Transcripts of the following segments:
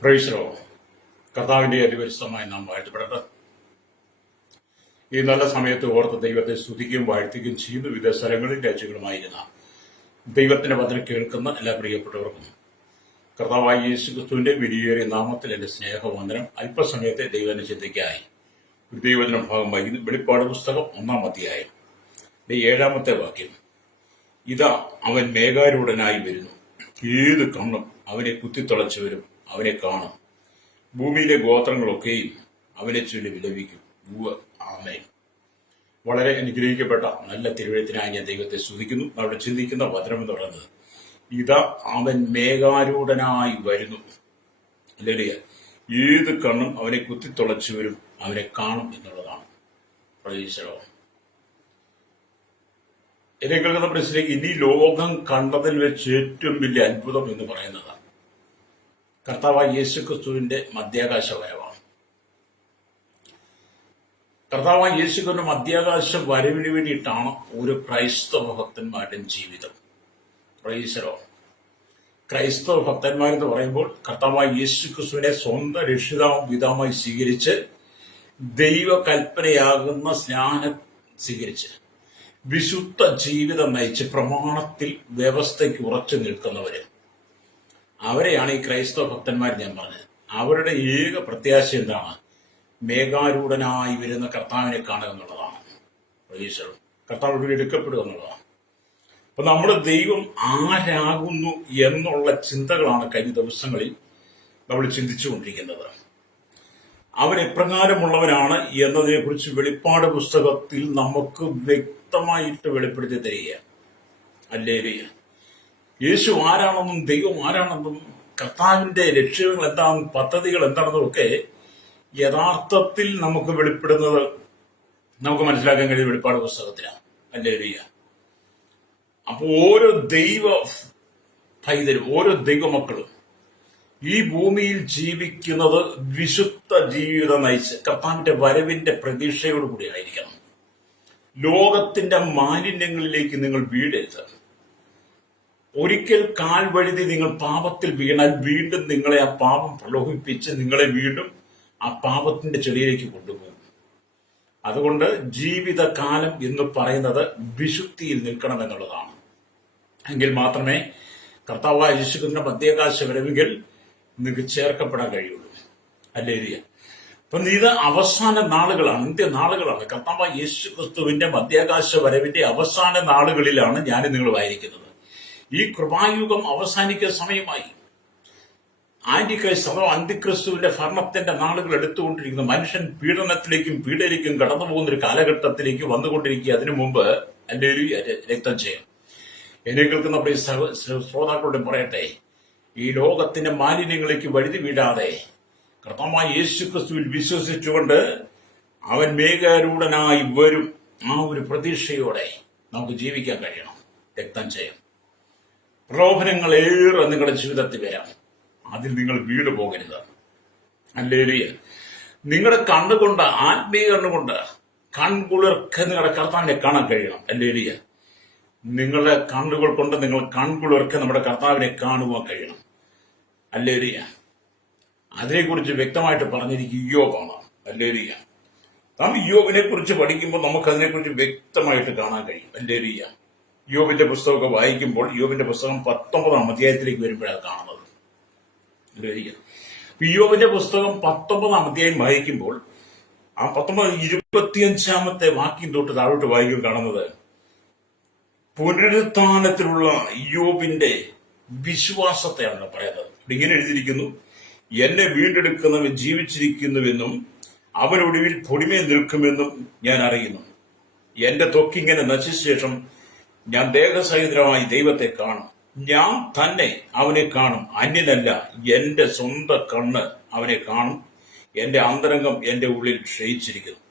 Praise the Lord. കർത്താവിന്റെ അതിപരിശുദ്ധമായ നാം വാഴ്ത്തപ്പെടട്ടെ. ഈ നല്ല സമയത്ത് ഓർത്ത് ദൈവത്തെ സ്തുതിക്കുകയും വാഴ്ത്തുകയും ചെയ്യുന്ന വിവിധ സ്ഥലങ്ങളിൽ രാജ്യങ്ങളുമായിരുന്ന ദൈവത്തിന്റെ വചനം കേൾക്കുന്ന എല്ലാ പ്രിയപ്പെട്ടവർക്കും കർത്താവായ യേശുക്രിസ്തുവിന്റെ വിലയേറിയ നാമത്തിൽ എന്റെ സ്നേഹവന്ദനം. അല്പസമയത്തെ ദൈവത്തിന്റെ ചിന്തയ്ക്കായി ഒരു ദൈവവചന ഭാഗം വായിക്കുന്നു. വെളിപ്പാട് പുസ്തകം 1-ാം അധ്യായം 7-ാമത്തെ വാക്യം. ഇതാ അവൻ മേഘാരൂഢനായി വരുന്നു, ഏത് കണ്ണും അവനെ കുത്തിത്തുളച്ചവരും അവനെ കാണും, ഭൂമിയിലെ ഗോത്രങ്ങളൊക്കെയും അവനെ ചൊല്ലി വിലപിക്കും. ആമേൻ. വളരെ അനുഗ്രഹിക്കപ്പെട്ട നല്ല തിരുവഴുത്തിനായി ഞാൻ ദൈവത്തെ സ്തുതിക്കുന്നു. അവിടെ ചിന്തിക്കുന്ന വചനം എന്ന് പറയുന്നത് ഇതാ അവൻ മേഘാരൂഢനായി വരുന്നു. അല്ലെങ്കിൽ ഏത് കണ്ണും അവനെ കുത്തിത്തുളച്ചവരും അവനെ കാണും എന്നുള്ളതാണ്. Praise the Lord. എന്നെ കേൾക്കുന്ന പ്രശ്നത്തിലേക്ക് ഇനി ലോകം കണ്ടതിൽ വെച്ച് ഏറ്റവും വലിയ അത്ഭുതം എന്ന് പറയുന്നതാണ് കർത്താവായ യേശുക്രിസ്തുവിന്റെ മധ്യാകാശ വരവാണ്. കർത്താവായ യേശുക്രിസ്തുവിന്റെ മധ്യാകാശ വരവിന് വേണ്ടിയിട്ടാണ് ഒരു ക്രൈസ്തവ ഭക്തന്മാരുടെയും ജീവിതം. Praise the Lord. ക്രൈസ്തവ ഭക്തന്മാരെന്ന് പറയുമ്പോൾ കർത്താവായ യേശുക്രിസ്തുവിനെ സ്വന്തം രക്ഷിതാവും സ്വീകരിച്ച് ദൈവകൽപ്പനയാകുന്ന സ്നാനം സ്വീകരിച്ച് വിശുദ്ധ ജീവിതം നയിച്ച് പ്രമാണത്തിൽ വ്യവസ്ഥയ്ക്ക് ഉറച്ചു നിൽക്കുന്നവര്, അവരെയാണ് ഈ ക്രൈസ്തവ ഭക്തന്മാർ ഞാൻ പറഞ്ഞത്. അവരുടെ ഏക പ്രത്യാശ എന്താണ്? മേഘാരൂഢനായി വരുന്ന കർത്താവിനെ കാണുക എന്നുള്ളതാണ്. കർത്താവ് എടുക്കപ്പെടുക എന്നുള്ളതാണ്. അപ്പൊ നമ്മുടെ ദൈവം ആരാകുന്നു എന്നുള്ള ചിന്തകളാണ് കഴിഞ്ഞ ദിവസങ്ങളിൽ നമ്മൾ ചിന്തിച്ചുകൊണ്ടിരിക്കുന്നത്. അവൻ എപ്രകാരമുള്ളവനാണ് എന്നതിനെ കുറിച്ച് വെളിപ്പാട് പുസ്തകത്തിൽ നമുക്ക് വ്യക്തമായിട്ട് വെളിപ്പെടുത്തി തരിക. ഹല്ലേലൂയ. യേശു ആരാണെന്നും ദൈവം ആരാണെന്നും കർത്താവിന്റെ ലക്ഷ്യങ്ങൾ എന്താണെന്നും പദ്ധതികൾ എന്താണെന്നും ഒക്കെ യഥാർത്ഥത്തിൽ നമുക്ക് വെളിപ്പെടുന്നത് നമുക്ക് മനസ്സിലാക്കാൻ കഴിയും വെളിപ്പാട് പുസ്തകത്തിലാണ്. ഹല്ലേലൂയ. അപ്പൊ ഓരോ ദൈവ പൈതലും ഓരോ ദൈവമക്കളും ഈ ഭൂമിയിൽ ജീവിക്കുന്നത് വിശുദ്ധ ജീവിതം നയിച്ച് കർത്താവിന്റെ വരവിന്റെ പ്രതീക്ഷയോടുകൂടി ആയിരിക്കണം. ലോകത്തിന്റെ മാലിന്യങ്ങളിലേക്ക് നിങ്ങൾ വീഴരുത്. ഒരിക്കൽ കാൽ വഴുതി നിങ്ങൾ പാപത്തിൽ വീണാൽ വീണ്ടും നിങ്ങളെ ആ പാപം പ്രലോഭിപ്പിച്ച് നിങ്ങളെ വീണ്ടും ആ പാപത്തിന്റെ ചെളിയിലേക്ക് കൊണ്ടുപോകും. അതുകൊണ്ട് ജീവിതകാലം എന്ന് പറയുന്നത് വിശുദ്ധിയിൽ നിൽക്കണം എന്നുള്ളതാണ്. എങ്കിൽ മാത്രമേ കർത്താവായ യേശുക്രിസ്തുവിന്റെ മധ്യാകാശ വരവിൽ നിങ്ങൾക്ക് ചേർക്കപ്പെടാൻ കഴിയുള്ളൂ. ഹല്ലേലൂയ. അപ്പൊ ഇത് അവസാന നാളുകളാണ്, അന്ത്യനാളുകളാണ്. കർത്താവായ യേശുക്രിസ്തുവിന്റെ മധ്യാകാശ വരവിന്റെ അവസാന നാളുകളിലാണ് ഞാൻ നിങ്ങൾ വായിക്കുന്നത്. ഈ കൃപായുഗം അവസാനിക്കുന്ന സമയമായി. അന്തിക്രിസ്തുവിന്റെ ഭരണത്തിന്റെ നാളുകൾ എടുത്തുകൊണ്ടിരിക്കുന്നു. മനുഷ്യൻ പീഡനത്തിലേക്കും പീഡയിലേക്കും കടന്നു പോകുന്ന ഒരു കാലഘട്ടത്തിലേക്ക് വന്നുകൊണ്ടിരിക്കുക. അതിനു മുമ്പ് ഹല്ലേലൂയ രക്തം ചെയ്യും. എന്നെ കേൾക്കുന്ന ശ്രോതാക്കളോട് പറയട്ടെ, ഈ ലോകത്തിന്റെ മാലിന്യങ്ങളിലേക്ക് വഴുതി വീഴാതെ കർത്താവായ യേശുക്രിസ്തുവിൽ വിശ്വസിച്ചുകൊണ്ട് അവൻ മേഘാരൂഢനായി വരും, ആ ഒരു പ്രതീക്ഷയോടെ നമുക്ക് ജീവിക്കാൻ കഴിയണം. രക്തം ചെയ്യും. പ്രലോഭനങ്ങൾ ഏറെ നിങ്ങളുടെ ജീവിതത്തിൽ വരാം. അതിൽ നിങ്ങൾ വീട് പോകരുത്. ഹല്ലേലൂയ. നിങ്ങളുടെ കണ്ണുകൊണ്ട്, ആത്മീയ കണ്ണുകൊണ്ട് കൺകുളിർക്ക് നിങ്ങളുടെ കർത്താവിനെ കാണാൻ കഴിയണം. ഹല്ലേലൂയ. നിങ്ങളുടെ കണ്ണുകൾ കൊണ്ട് നിങ്ങൾ കൺകുളിർക്ക് നമ്മുടെ കർത്താവിനെ കാണുവാൻ കഴിയണം. ഹല്ലേലൂയ. അതിനെക്കുറിച്ച് വ്യക്തമായിട്ട് പറഞ്ഞിരിക്കും യോബാണ്. ഹല്ലേലൂയ. നാം യോബിനെ കുറിച്ച് പഠിക്കുമ്പോൾ നമുക്ക് അതിനെക്കുറിച്ച് വ്യക്തമായിട്ട് കാണാൻ കഴിയും. ഹല്ലേലൂയ. യോബിന്റെ പുസ്തകമൊക്കെ വായിക്കുമ്പോൾ യോബിന്റെ പുസ്തകം 19-ാം അധ്യായത്തിലേക്ക് വരുമ്പോഴാണ് കാണുന്നത്. ഹല്ലേലൂയ. യോബിന്റെ പുസ്തകം 19-ാം അധ്യായം വായിക്കുമ്പോൾ ആ 25-ാമത്തെ വാക്യം തൊട്ട് താഴോട്ട് വായിക്കും കാണുന്നത് പുനരുത്ഥാനത്തിലുള്ള യോബിന്റെ വിശ്വാസത്തെയാണ് പറയുന്നത്. ഇങ്ങനെ എഴുതിയിരിക്കുന്നു: എന്നെ വീണ്ടെടുക്കുന്നവൻ ജീവിച്ചിരിക്കുന്നുവെന്നും അവനൊടുവിൽ പൊടിമേ നിൽക്കുമെന്നും ഞാൻ അറിയുന്നു. എന്റെ ത്വക്കിങ്ങനെ നശിച്ച ശേഷം ഞാൻ ദേഹസഹിതമായി ദൈവത്തെ കാണും. ഞാൻ തന്നെ അവനെ കാണും, അന്യനല്ല. എന്റെ സ്വന്തം കണ്ണ് അവനെ കാണും. എന്റെ അന്തരംഗം എന്റെ ഉള്ളിൽ ക്ഷയിച്ചിരിക്കുന്നു.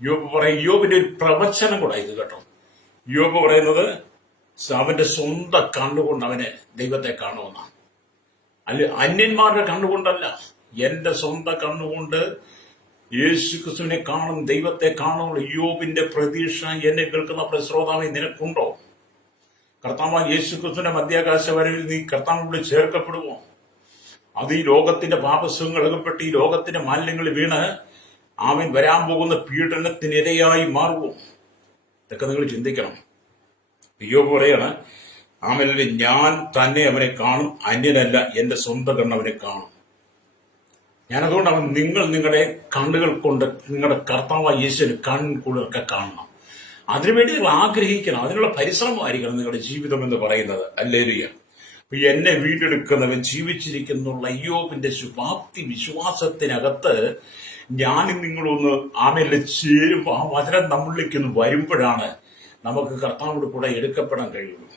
യോബ് പറയും. യോബിന്റെ ഒരു പ്രവചനം കൂടെ ഇത് കേട്ടോ. യോബ് പറയുന്നത് അവന്റെ സ്വന്തം കണ്ണുകൊണ്ട് അവനെ ദൈവത്തെ കാണുമെന്നാണ്. അല്ല, അന്യന്മാരുടെ കണ്ണുകൊണ്ടല്ല, എന്റെ സ്വന്തം കണ്ണുകൊണ്ട് യേശുക്രിസ്തുവിനെ കാണും, ദൈവത്തെ കാണും. യോബിന്റെ പ്രതീക്ഷ എന്നെ കേൾക്കുന്ന ശ്രോതാവെ നിനക്കുണ്ടോ? കർത്താവായ യേശുക്രിസ്തുവിന്റെ മധ്യാകാശ വരവിൽ നീ കർത്താവിനോട് ചേർക്കപ്പെടുമോ? അത് ഈ ലോകത്തിന്റെ പാപസുഖങ്ങൾ അകപ്പെട്ട് ഈ ലോകത്തിന്റെ മാലിന്യങ്ങൾ വീണ് അവൻ വരാൻ പോകുന്ന പീഡനത്തിനിരയായി മാറുമോ? ഇതൊക്കെ നിങ്ങൾ ചിന്തിക്കണം. യോബ് പറയാണ്, ആമേൻ, ഞാൻ തന്നെ അവനെ കാണും, അന്യനല്ല, എന്റെ സ്വന്തം കണ്ണ് അവനെ കാണും. ഞാനതുകൊണ്ട് അവൻ നിങ്ങളുടെ കണ്ണുകൾ കൊണ്ട് നിങ്ങളുടെ കർത്താവായ യേശുവിന് കൺകുളിർക്കെ കാണണം. അതിനുവേണ്ടി നിങ്ങൾ ആഗ്രഹിക്കണം. അതിനുള്ള പരിശ്രമമായിരിക്കണം നിങ്ങളുടെ ജീവിതം എന്ന് പറയുന്നത്. ഹല്ലേലൂയ. എന്നെ വീണ്ടെടുക്കുന്നവൻ ജീവിച്ചിരിക്കുന്നുള്ള ഇയ്യോബിന്റെ ശുഭാപ്തി വിശ്വാസത്തിനകത്ത് ഞാനും നിങ്ങളൊന്ന് ആമേല് ചേരുമ്പോൾ ആ വചനം നമ്മളിലേക്ക് വരുമ്പോഴാണ് നമുക്ക് കർത്താവോട് കൂടെ എടുക്കപ്പെടാൻ കഴിയുള്ളൂ.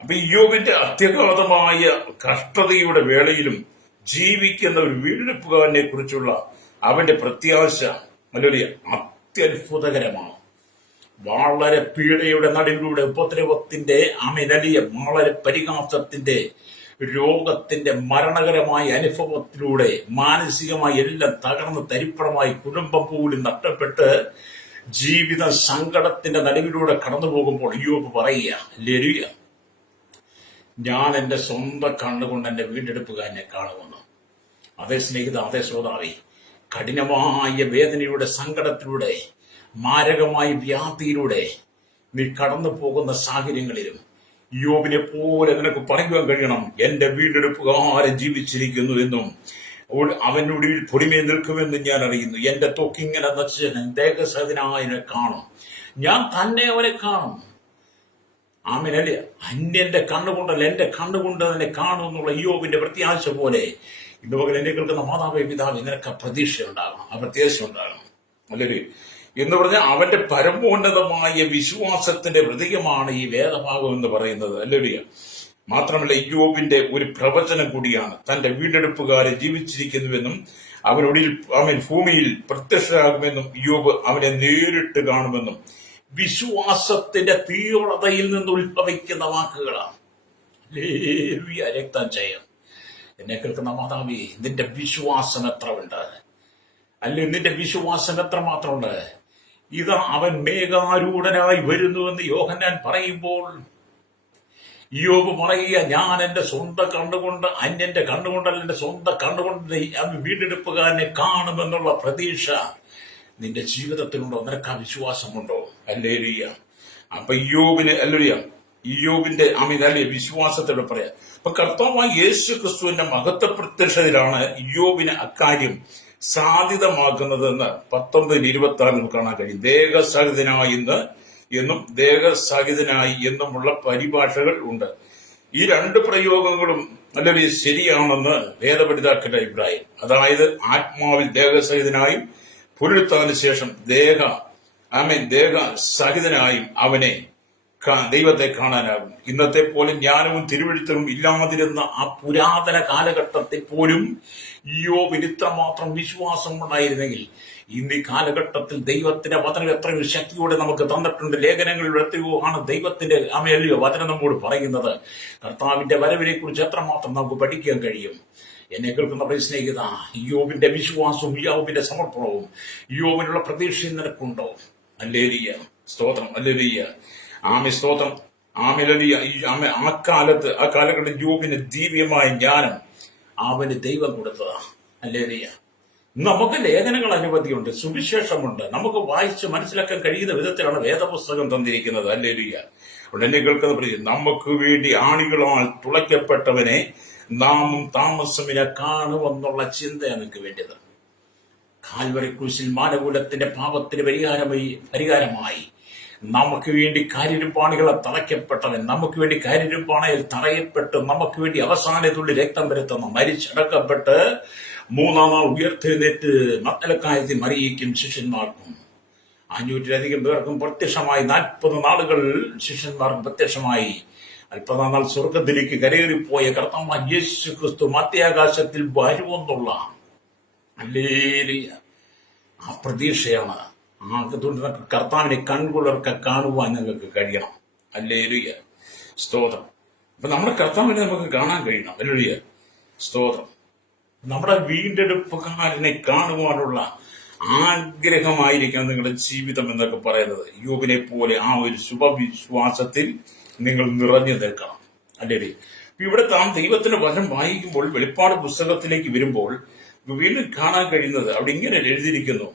അപ്പൊ ഇയ്യോബിന്റെ അത്യഗാധമായ കഷ്ടതയുടെ വേളയിലും ജീവിക്കുന്ന ഒരു വീണ്ടെടുപ്പുകാരനെ കുറിച്ചുള്ള അവന്റെ പ്രത്യാശ വളരെ അത്യത്ഭുതകരമാണ്. വളരെ പീഡയുടെ നടുവിലൂടെ ഉപദ്രവത്തിന്റെ അമിനലിയ വളരെ പരിഹാസത്തിന്റെ രോഗത്തിന്റെ മരണകരമായ അനുഭവത്തിലൂടെ മാനസികമായി എല്ലാം തകർന്ന് തരിപ്പണമായി കുടുംബം പോലും നഷ്ടപ്പെട്ട് ജീവിത സങ്കടത്തിന്റെ നടുവിലൂടെ കടന്നു പോകുമ്പോൾ ഇയ്യോബ് പറയുക, ലരുയ, ഞാൻ എന്റെ സ്വന്തം കണ്ണുകൊണ്ട് എന്റെ വീണ്ടെടുപ്പുകാരനെ കാണുമെന്ന്. അതേ സ്നേഹിത, അതേ ശ്രോതാവേ, കഠിനമായ വേദനയുടെ സങ്കടത്തിലൂടെ മാരകമായ വ്യാധിയിലൂടെ നീ കടന്നു പോകുന്ന സാഹചര്യങ്ങളിലും യോബിനെ പോലെ നിനക്ക് പറയുവാൻ കഴിയണം, എന്റെ വീണ്ടെടുപ്പുകാരൻ ജീവിച്ചിരിക്കുന്നു എന്നും അവനുള്ളിൽ പൊടിമേ നിൽക്കുമെന്നും ഞാൻ അറിയുന്നു. എന്റെ തൊക്കിങ്ങനെ നശിച്ച ദേഹസഹിതനായനെ കാണും, ഞാൻ തന്നെ അവനെ കാണും. ആമേനല്ലേ, അന്യന്റെ കണ്ണുകൊണ്ടല്ല, എന്റെ കണ്ണുകൊണ്ട് തന്നെ കാണും എന്നുള്ള യോബിന്റെ പ്രത്യാശ പോലെ ഇന്ന് പകൽ എന്നെ കേൾക്കുന്ന മാതാവേ പിതാവ് നിനക്ക് പ്രതീക്ഷ ഉണ്ടാകണം, ആ പ്രത്യാശ ഉണ്ടാകണം. അല്ലേ എന്ന് പറഞ്ഞാൽ അവന്റെ പരമോന്നതമായ വിശ്വാസത്തിന്റെ പ്രതീകമാണ് ഈ വേദഭാഗം എന്ന് പറയുന്നത്. അല്ലേ? മാത്രമല്ല ഇയ്യോബിന്റെ ഒരു പ്രവചനം കൂടിയാണ്. തന്റെ വീണ്ടെടുപ്പുകാരെ ജീവിച്ചിരിക്കുന്നുവെന്നും അവൻ ഭൂമിയിൽ പ്രത്യക്ഷരാകുമെന്നും ഇയ്യോബ് അവനെ നേരിട്ട് കാണുമെന്നും വിശ്വാസത്തിന്റെ തീവ്രതയിൽ നിന്ന് ഉത്ഭവിക്കുന്ന വാക്കുകളാണ്. രക്തം ചെയ്യാം. എന്നെ കേൾക്കുന്ന മാതാവി, നിന്റെ വിശ്വാസം എത്ര ഉണ്ട്? അല്ലെങ്കിൽ നിന്റെ വിശ്വാസം എത്ര മാത്രമുണ്ട്? ഇതാ അവൻ മേഘാരൂഢനായി വരുന്നുവെന്ന് യോഹന്നാൻ പറയുമ്പോൾ ഇയ്യോബ് പറയുക, ഞാൻ എന്റെ സ്വന്തം കണ്ണുകൊണ്ട്, അന്യന്റെ കണ്ണുകൊണ്ടല്ല, എന്റെ സ്വന്തം കണ്ണുകൊണ്ട് അവൻ വീണ്ടെടുപ്പുകാരനെ കാണുമെന്നുള്ള പ്രതീക്ഷ നിന്റെ ജീവിതത്തിലുണ്ടോ? നിനക്ക് ആ വിശ്വാസമുണ്ടോ? ഹല്ലേലൂയ. അപ്പൊ ഇയ്യോബിന്റെ അല്ലേ വിശ്വാസത്തോടെ പറയാം. അപ്പൊ കർത്താവായ യേശു ക്രിസ്തുവിന്റെ മഹത്വ പ്രത്യക്ഷതയിലാണ് ഇയ്യോബിന് അക്കാര്യം സാധ്യതമാക്കുന്നതെന്ന് 19:26 നമുക്ക് കാണാൻ കഴിയും. ദേഹസഹിതനായി എന്നും ദേഹസഹിതനായി എന്നുമുള്ള പരിഭാഷകൾ ഉണ്ട്. ഈ രണ്ട് പ്രയോഗങ്ങളും അല്ലെങ്കിൽ ശരിയാണെന്ന് വേദപണ്ഡിതാക്കളുടെ അഭിപ്രായം. അതായത് ആത്മാവിൽ ദേഹസഹിതനായും പുനരുത്ഥാനത്തിന് ശേഷം ദേഹസഹിതനായും അവനെ ദൈവത്തെ കാണാനാകും. ഇന്നത്തെ പോലെ ജ്ഞാനവും തിരുവെഴുത്തും ഇല്ലാതിരുന്ന ആ പുരാതന കാലഘട്ടത്തിൽ പോലും ഇയ്യോബിന് ഇത്രമാത്രം വിശ്വാസം ഉണ്ടായിരുന്നെങ്കിൽ ഇന്ന് ഈ കാലഘട്ടത്തിൽ ദൈവത്തിന്റെ വചനം എത്രയോ ശക്തിയോടെ നമുക്ക് തന്നിട്ടുണ്ട്. ലേഖനങ്ങളിൽ എത്രയോ ആണ് ദൈവത്തിന്റെ അമേലിയോ വചനം നമ്മോട് പറയുന്നത്. കർത്താവിന്റെ വരവിനെ കുറിച്ച് എത്രമാത്രം നമുക്ക് പഠിക്കാൻ കഴിയും. എന്നെ കേൾക്കുന്ന സ്നേഹിത, ഇയ്യോബിന്റെ വിശ്വാസവും ഇയ്യോബിന്റെ സമർപ്പണവും ഇയ്യോബിനുള്ള പ്രതീക്ഷയും നിനക്കുണ്ടോ? ഹല്ലേലൂയ, സ്തോത്രം. ഹല്ലേലൂയ, ആമേ, സ്തോത്രം. ആ കാലഘട്ടത്തിൽ യോബിന് ദിവ്യമായ ജ്ഞാനം അവന് ദൈവം കൊടുത്തതാ. ഹല്ലേലൂയ. നമുക്ക് ലേഖനങ്ങൾ അനവധിയുണ്ട്, സുവിശേഷമുണ്ട്. നമുക്ക് വായിച്ച് മനസ്സിലാക്കാൻ കഴിയുന്ന വിധത്തിലാണ് വേദപുസ്തകം തന്നിരിക്കുന്നത്. ഹല്ലേലൂയ. ഉടനെ കേൾക്കുന്ന നമുക്ക് വേണ്ടി ആണികളാൽ തുളയ്ക്കപ്പെട്ടവനെ നാമും താമസമിനെ കാണുമെന്നുള്ള ചിന്തയാണ് നിങ്ങൾക്ക് വേണ്ടത്. കാൽവരി ക്രൂശിൽ മാനകുലത്തിന്റെ പാപത്തിന് പരിഹാരമായി നമുക്ക് വേണ്ടി കാര്യരുപ്പാണികളെ തറയ്ക്കപ്പെട്ടവൻ, നമുക്ക് വേണ്ടി കാര്യരുപ്പാണയിൽ തറയപ്പെട്ട് നമുക്ക് വേണ്ടി അവസാനത്തുള്ളി രക്തം വരുത്തുന്ന മരിച്ചടക്കപ്പെട്ട് 3-ാം നാൾ ഉയർത്തെഴുന്നേറ്റ് മഗ്ദലക്കായത്തിൽ മറിയയ്ക്കും ശിഷ്യന്മാർക്കും 500-ലധികം പേർക്കും പ്രത്യക്ഷമായി 40 നാളുകൾ ശിഷ്യന്മാർക്കും പ്രത്യക്ഷമായി 40-ാം നാൾ സ്വർഗത്തിലേക്ക് കരയേറിപ്പോയ കർത്താവായ യേശു ക്രിസ്തു മധ്യാകാശത്തിൽ വരുമെന്നുള്ള ഹല്ലേലൂയ ആ പ്രതീക്ഷയാണ്. അതുകൊണ്ട് കർത്താവിനെ കൺകുളിർക്കെ കാണുവാൻ നിങ്ങൾക്ക് കഴിയണം. ഹല്ലേലൂയ, സ്തോത്രം. അപ്പൊ നമ്മുടെ കർത്താവിനെ നമുക്ക് കാണാൻ കഴിയണം. ഹല്ലേലൂയ, സ്തോത്രം. നമ്മുടെ വീണ്ടെടുപ്പുകാരനെ കാണുവാനുള്ള ആഗ്രഹമായിരിക്കണം നിങ്ങളുടെ ജീവിതം എന്നൊക്കെ പറയുന്നത്. യോബിനെ പോലെ ആ ഒരു ശുഭവിശ്വാസത്തിൽ നിങ്ങൾ നിറഞ്ഞു നിൽക്കണം. അല്ലേ? ഇവിടെ താൻ ദൈവത്തിന്റെ വചനം വായിക്കുമ്പോൾ, വെളിപ്പാട് പുസ്തകത്തിലേക്ക് വരുമ്പോൾ വീണ്ടും കാണാൻ കഴിയുന്നത് അവിടെ ഇങ്ങനെ എഴുതിയിരിക്കുന്നു,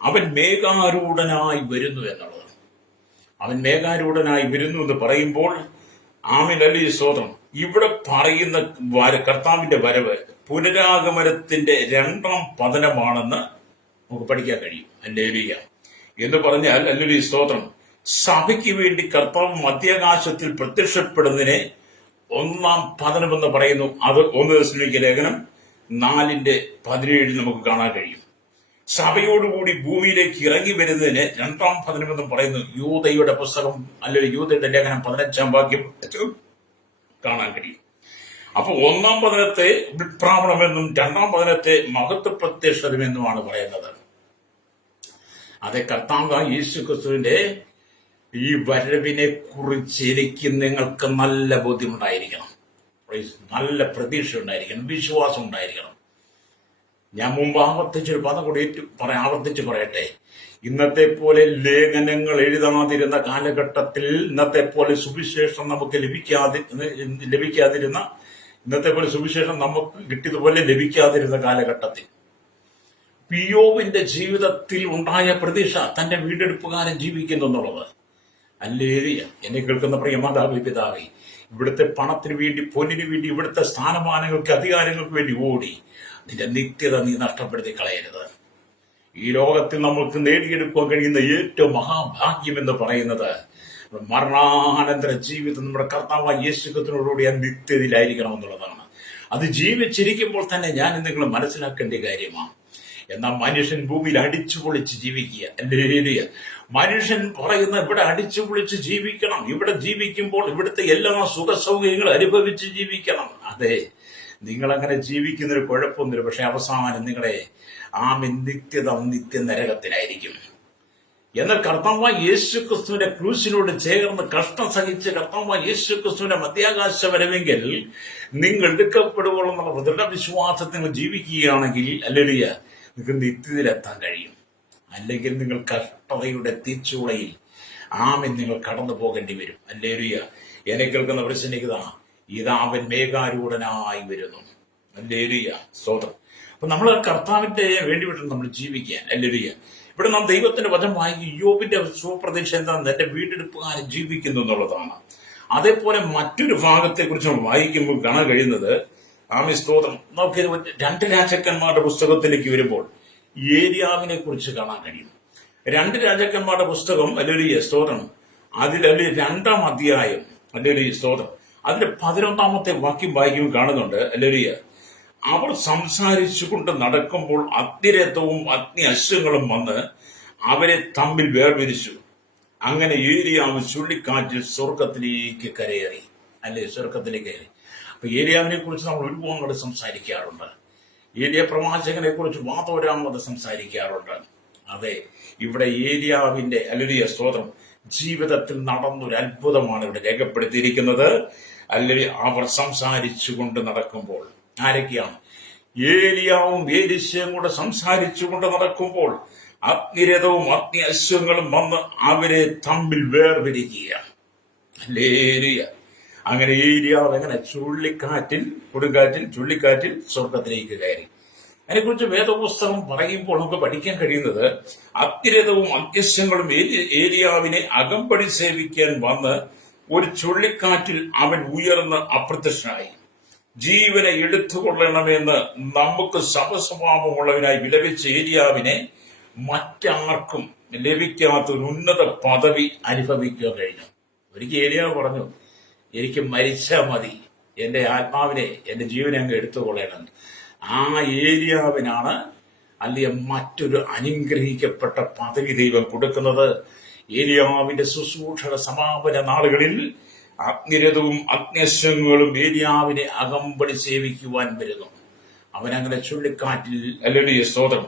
അവൻ മേഘാരൂഢനായി വരുന്നു എന്നുള്ളത്. അവൻ മേഘാരൂഢനായി വരുന്നു എന്ന് പറയുമ്പോൾ ആമേൻ അല്ലേ സ്തോത്രം. ഇവിടെ പറയുന്ന കർത്താവിന്റെ വരവ് പുനരാഗമനത്തിന്റെ രണ്ടാം പതനമാണെന്ന് നമുക്ക് പഠിക്കാൻ കഴിയും. ഹല്ലേലൂയ എന്ന് പറഞ്ഞാൽ, ഹല്ലേലൂയ സ്തോത്രം, സഭയ്ക്ക് വേണ്ടി കർത്താവ് മധ്യാകാശത്തിൽ പ്രത്യക്ഷപ്പെടുന്നതിനെ ഒന്നാം പതനമെന്ന് പറയുന്നു. അത് 1 തെസ്സലോനിക്യ ലേഖനം 4:17 നമുക്ക് കാണാൻ കഴിയും. സഭയോടുകൂടി ഭൂമിയിലേക്ക് ഇറങ്ങി വരുന്നതിന് രണ്ടാം പതനമെന്ന് പറയുന്നു. യൂദയുടെ പുസ്തകം അല്ലെങ്കിൽ യൂദയുടെ ലേഖനം 15-ാം വാക്യം കാണാൻ കഴിയും. അപ്പൊ ഒന്നാം പതനത്തെ വിപ്രാവണമെന്നും രണ്ടാം പതനത്തെ മഹത്വ പ്രത്യക്ഷതമെന്നുമാണ് പറയുന്നത്. അതെ, കർത്താവായ യേശു ക്രിസ്തുവിന്റെ ഈ വരവിനെ കുറിച്ച് എനിക്ക് നിങ്ങൾക്ക് നല്ല ബോധ്യമുണ്ടായിരിക്കണം, നല്ല പ്രതീക്ഷ ഉണ്ടായിരിക്കണം, വിശ്വാസം ഉണ്ടായിരിക്കണം. ഞാൻ മുമ്പ് ആവർത്തിച്ചൊരു പദം കൂടി ആവർത്തിച്ച് പറയട്ടെ. ഇന്നത്തെ പോലെ ലേഖനങ്ങൾ എഴുതാതിരുന്ന കാലഘട്ടത്തിൽ, ഇന്നത്തെ പോലെ സുവിശേഷം നമുക്ക് ലഭിക്കാതിരുന്ന ഇന്നത്തെ പോലെ സുവിശേഷം നമുക്ക് കിട്ടിയതുപോലെ ലഭിക്കാതിരുന്ന കാലഘട്ടത്തിൽ പിയോവിന്റെ ജീവിതത്തിൽ ഉണ്ടായ പ്രതീക്ഷ തന്റെ വീണ്ടെടുപ്പുകാരൻ ജീവിക്കുന്നു എന്നുള്ളത്. ഹല്ലേലൂയ. എന്നെ കേൾക്കുന്ന പ്രിയ മാതാവേ, പിതാവേ, ഇവിടുത്തെ പണത്തിന് വേണ്ടി, പൊന്നിന് വേണ്ടി, ഇവിടുത്തെ സ്ഥാനമാനങ്ങൾക്ക്, അധികാരങ്ങൾക്ക് വേണ്ടി ഓടി നിന്റെ നിത്യത നീ നഷ്ടപ്പെടുത്തി കളയരുത്. ഈ ലോകത്തിൽ നമുക്ക് നേടിയെടുക്കാൻ കഴിയുന്ന ഏറ്റവും മഹാഭാഗ്യം എന്ന് പറയുന്നത് മരണാനന്തര ജീവിതം നമ്മുടെ കർത്താവായ യേശു ക്രിസ്തുവിനോടുകൂടി ആ നിത്യതയിലായിരിക്കണം എന്നുള്ളതാണ്. അത് ജീവിച്ചിരിക്കുമ്പോൾ തന്നെ ഞാൻ നിങ്ങൾ മനസ്സിലാക്കേണ്ട കാര്യമാണ്. എന്നാൽ മനുഷ്യൻ ഭൂമിയിൽ അടിച്ചു പൊളിച്ച് ജീവിക്കുക. ഹല്ലേലൂയ. മനുഷ്യൻ പറയുന്ന ഇവിടെ അടിച്ചു പൊളിച്ച് ജീവിക്കണം, ഇവിടെ ജീവിക്കുമ്പോൾ ഇവിടുത്തെ എല്ലാ സുഖ സൗകര്യങ്ങളും അനുഭവിച്ച് ജീവിക്കണം. അതെ, നിങ്ങളങ്ങനെ ജീവിക്കുന്നൊരു കുഴപ്പമൊന്നുമില്ല. പക്ഷെ അവസാനം നിങ്ങളെ നിത്യ നരകത്തിലായിരിക്കും. എന്നാൽ കർത്താവായ യേശു ക്രിസ്തുവിന്റെ ക്രൂശിനോട് ചേർന്ന് കഷ്ടം സഹിച്ച് കർത്താവായ യേശു ക്രിസ്തുവിന്റെ മധ്യാകാശ വരവെങ്കിൽ നിങ്ങൾ എടുക്കപ്പെടുവോളം എന്നുള്ള ദൃഢവിശ്വാസത്തിൽ നിങ്ങൾ ജീവിക്കുകയാണെങ്കിൽ, ഹല്ലേലൂയ, നിങ്ങൾക്ക് നിത്യതയിലെത്താൻ കഴിയും. അല്ലെങ്കിൽ നിങ്ങൾ കഷ്ടതയുടെ തീച്ചൂളയിൽ നിങ്ങൾ കടന്നു പോകേണ്ടി വരും. ഹല്ലേലൂയ. എന്നെ കേൾക്കുന്ന പ്രശ്നിക്കുക, ഇതാ അവൻ മേഘാരൂഢനായി വരുന്നു. ഹല്ലേലൂയ, സ്തോത്രം. അപ്പൊ നമ്മൾ കർത്താവിന്റെ വേണ്ടി വിട്ട് നമ്മൾ ജീവിക്കാൻ. ഹല്ലേലൂയ. ഇവിടെ നാം ദൈവത്തിന്റെ വചനം വായിക്കും. യോബിന്റെ സുപ്രതീക്ഷ എന്താണ്? എന്റെ വീണ്ടെടുപ്പുകാരൻ ജീവിക്കുന്നു എന്നുള്ളതാണ്. അതേപോലെ മറ്റൊരു ഭാഗത്തെ കുറിച്ച് നമ്മൾ വായിക്കുമ്പോൾ കാണാൻ കഴിയുന്നത്, സ്തോത്രം, നമുക്ക് 2 രാജാക്കന്മാരുടെ പുസ്തകത്തിലേക്ക് വരുമ്പോൾ ഏലിയാവിനെ കുറിച്ച് കാണാൻ കഴിയും. 2 രാജാക്കന്മാരുടെ പുസ്തകം, ഹല്ലേലൂയ, സ്തോത്രം, അതിൽ 2-ാം അധ്യായം, ഹല്ലേലൂയ, സ്തോത്രം, അതിന്റെ 11-ാമത്തെ വാക്യം വായിക്കുമ്പോൾ കാണുന്നുണ്ട്, ഹല്ലേലൂയ, അവർ സംസാരിച്ചുകൊണ്ട് നടക്കുമ്പോൾ അഗ്നിരഥവും അഗ്നി അശ്വങ്ങളും വന്ന് അവരെ തമ്മിൽ വേർപിരിച്ചു. അങ്ങനെ ഏലിയാവ് ചുഴലിക്കാറ്റിൽ സ്വർഗത്തിലേക്ക് കരയേറി. അല്ലെ, സ്വർഗത്തിലേക്ക് കയറി. അപ്പൊ ഏലിയാവിനെ കുറിച്ച് നമ്മൾ ഒരുപാട് സംസാരിക്കാറുണ്ട്. ഏലിയ പ്രവാചകനെ കുറിച്ച് വാതോരാമത് സംസാരിക്കാറുണ്ട്. അതെ, ഇവിടെ ഏലിയാവിന്റെ, ഹല്ലേലൂയ, സ്തോത്രം, ജീവിതത്തിൽ നടന്നൊരു അത്ഭുതമാണ് ഇവിടെ രേഖപ്പെടുത്തിയിരിക്കുന്നത്. അല്ലെങ്കിൽ അവർ സംസാരിച്ചുകൊണ്ട് നടക്കുമ്പോൾ, ആരൊക്കെയാണ്? ഏലിയാവും ഏലിശയും കൂടെ സംസാരിച്ചുകൊണ്ട് നടക്കുമ്പോൾ അഗ്നിരഥവും അഗ്നി അശ്വങ്ങളും വന്ന് അവരെ തമ്മിൽ വേർപിരിക്കുകയാണ്. ഹല്ലേലൂയ. അങ്ങനെ ഏലിയാവ് എങ്ങനെ ചുഴലിക്കാറ്റിൽ സ്വർഗത്തിലേക്ക് കയറി. അതിനെക്കുറിച്ച് വേദപുസ്തകം പറയുമ്പോൾ നമുക്ക് പഠിക്കാൻ കഴിയുന്നത്, അഗ്നിരഥവും അഗ്നിശ്വങ്ങളും ഏലിയാവിനെ അകമ്പടി സേവിക്കാൻ വന്ന് ഒരു ചുഴലിക്കാറ്റിൽ അവൻ ഉയർന്ന് അപ്രത്യക്ഷനായി. ജീവനെ എടുത്തുകൊള്ളണമെന്ന് നമുക്ക് സമസ്വഭാവമുള്ളവനായി വിലപിച്ച ഏലിയാവിനെ മറ്റാർക്കും ലഭിക്കാത്ത ഒരു ഉന്നത പദവി അനുഭവിക്കാൻ കഴിഞ്ഞു. ഒരിക്കൽ ഏലിയാവ് പറഞ്ഞു, എനിക്ക് മരിച്ചാൽ മതി, എന്റെ ആത്മാവിനെ, എന്റെ ജീവനെ അങ്ങ് എടുത്തുകൊള്ളണം. ആ ഏലിയാവിനാണ് അല്ലെങ്കിൽ മറ്റൊരു അനുഗ്രഹിക്കപ്പെട്ട പദവി ദൈവം കൊടുക്കുന്നത്. ഏലിയാവിന്റെ ശുശ്രൂഷയുടെ സമാപന നാളുകളിൽ അഗ്നിരഥവും അഗ്നിശ്വങ്ങളും ഏലിയാവിനെ അകമ്പടി സേവിക്കുവാൻ വരുന്നു. അവനങ്ങനെ ചുഴലിക്കാറ്റിൽ, ഹല്ലേലൂയ, സ്തോത്രം,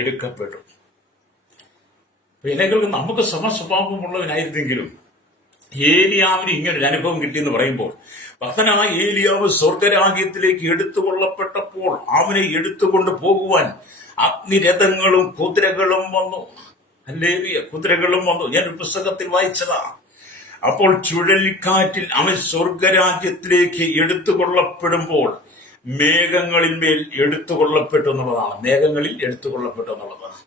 എടുക്കപ്പെട്ടു. പിന്നെകൾക്ക് നമുക്ക് സമസ്വഭാവമുള്ളവനായിരുന്നെങ്കിലും ഏലിയാവിന് ഇങ്ങനൊരു അനുഭവം കിട്ടിയെന്ന് പറയുമ്പോൾ, ഭക്തനായ ഏലിയാവ് സ്വർഗരാജ്യത്തിലേക്ക് എടുത്തുകൊള്ളപ്പെട്ടപ്പോൾ അവനെ എടുത്തുകൊണ്ട് പോകുവാൻ അഗ്നിരഥങ്ങളും കുതിരകളും വന്നു. ഹല്ലേലൂയ, കുതിരകളും വന്നു. ഞാൻ ഒരു പുസ്തകത്തിൽ വായിച്ചതാ. അപ്പോൾ ചുഴലിക്കാറ്റിൽ അവൻ സ്വർഗരാജ്യത്തിലേക്ക് എടുത്തുകൊള്ളപ്പെടുമ്പോൾ മേഘങ്ങളിന്മേൽ എടുത്തുകൊള്ളപ്പെട്ടു എന്നുള്ളതാണ്. മേഘങ്ങളിൽ എടുത്തുകൊള്ളപ്പെട്ടു എന്നുള്ളതാണ്.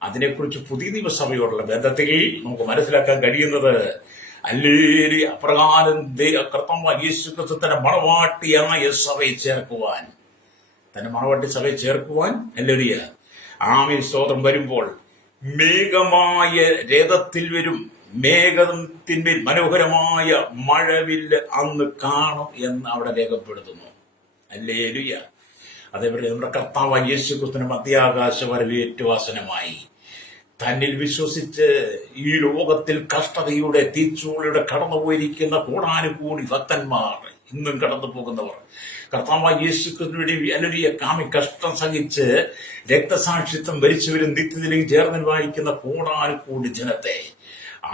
അതിനെക്കുറിച്ച് പുതിയ നിയമസഭയോടുള്ള ബന്ധത്തിൽ നമുക്ക് മനസ്സിലാക്കാൻ കഴിയുന്നത് അല്ലേലൂയ, അപ്രകാരം കർത്താവായ യേശു ക്രിസ്തു തന്റെ മണവാട്ടിയായ സഭയെ ചേർക്കുവാൻ, തന്റെ മണവാട്ടി സഭയെ ചേർക്കുവാൻ ഹല്ലേലൂയ ആമേൻ സ്തോത്രം വരുമ്പോൾ മേഘമായ രഥത്തിൽ വരും, മേഘത്തിന്മേൽ മനോഹരമായ മഴവില്ല് അന്ന് കാണും എന്ന് അവിടെ രേഖപ്പെടുത്തുന്നു. ഹല്ലേലൂയ. അതേപോലെ നമ്മുടെ കർത്താവായ യേശു ക്രിസ്തുവിന്റെ മധ്യാകാശ വരവേറ്റുവാസനമായി തന്നിൽ വിശ്വസിച്ച് ഈ ലോകത്തിൽ കഷ്ടതയുടെ തീച്ചൂളയുടെ കടന്നുപോയിരിക്കുന്ന കോടാനുകൂടി ഭക്തന്മാർ, ഇന്നും കടന്നു പോകുന്നവർ, കർത്താവായ യേശു ക്രിസ്തുവിന്റെ ഹല്ലേലൂയ കാമി കഷ്ടം സഹിച്ച് രക്തസാക്ഷിത്വം ഭരിച്ചവരും നിത്യത്തിലേക്ക് ചേർന്ന് വായിക്കുന്ന കോടാനുകൂടി ജനത്തെ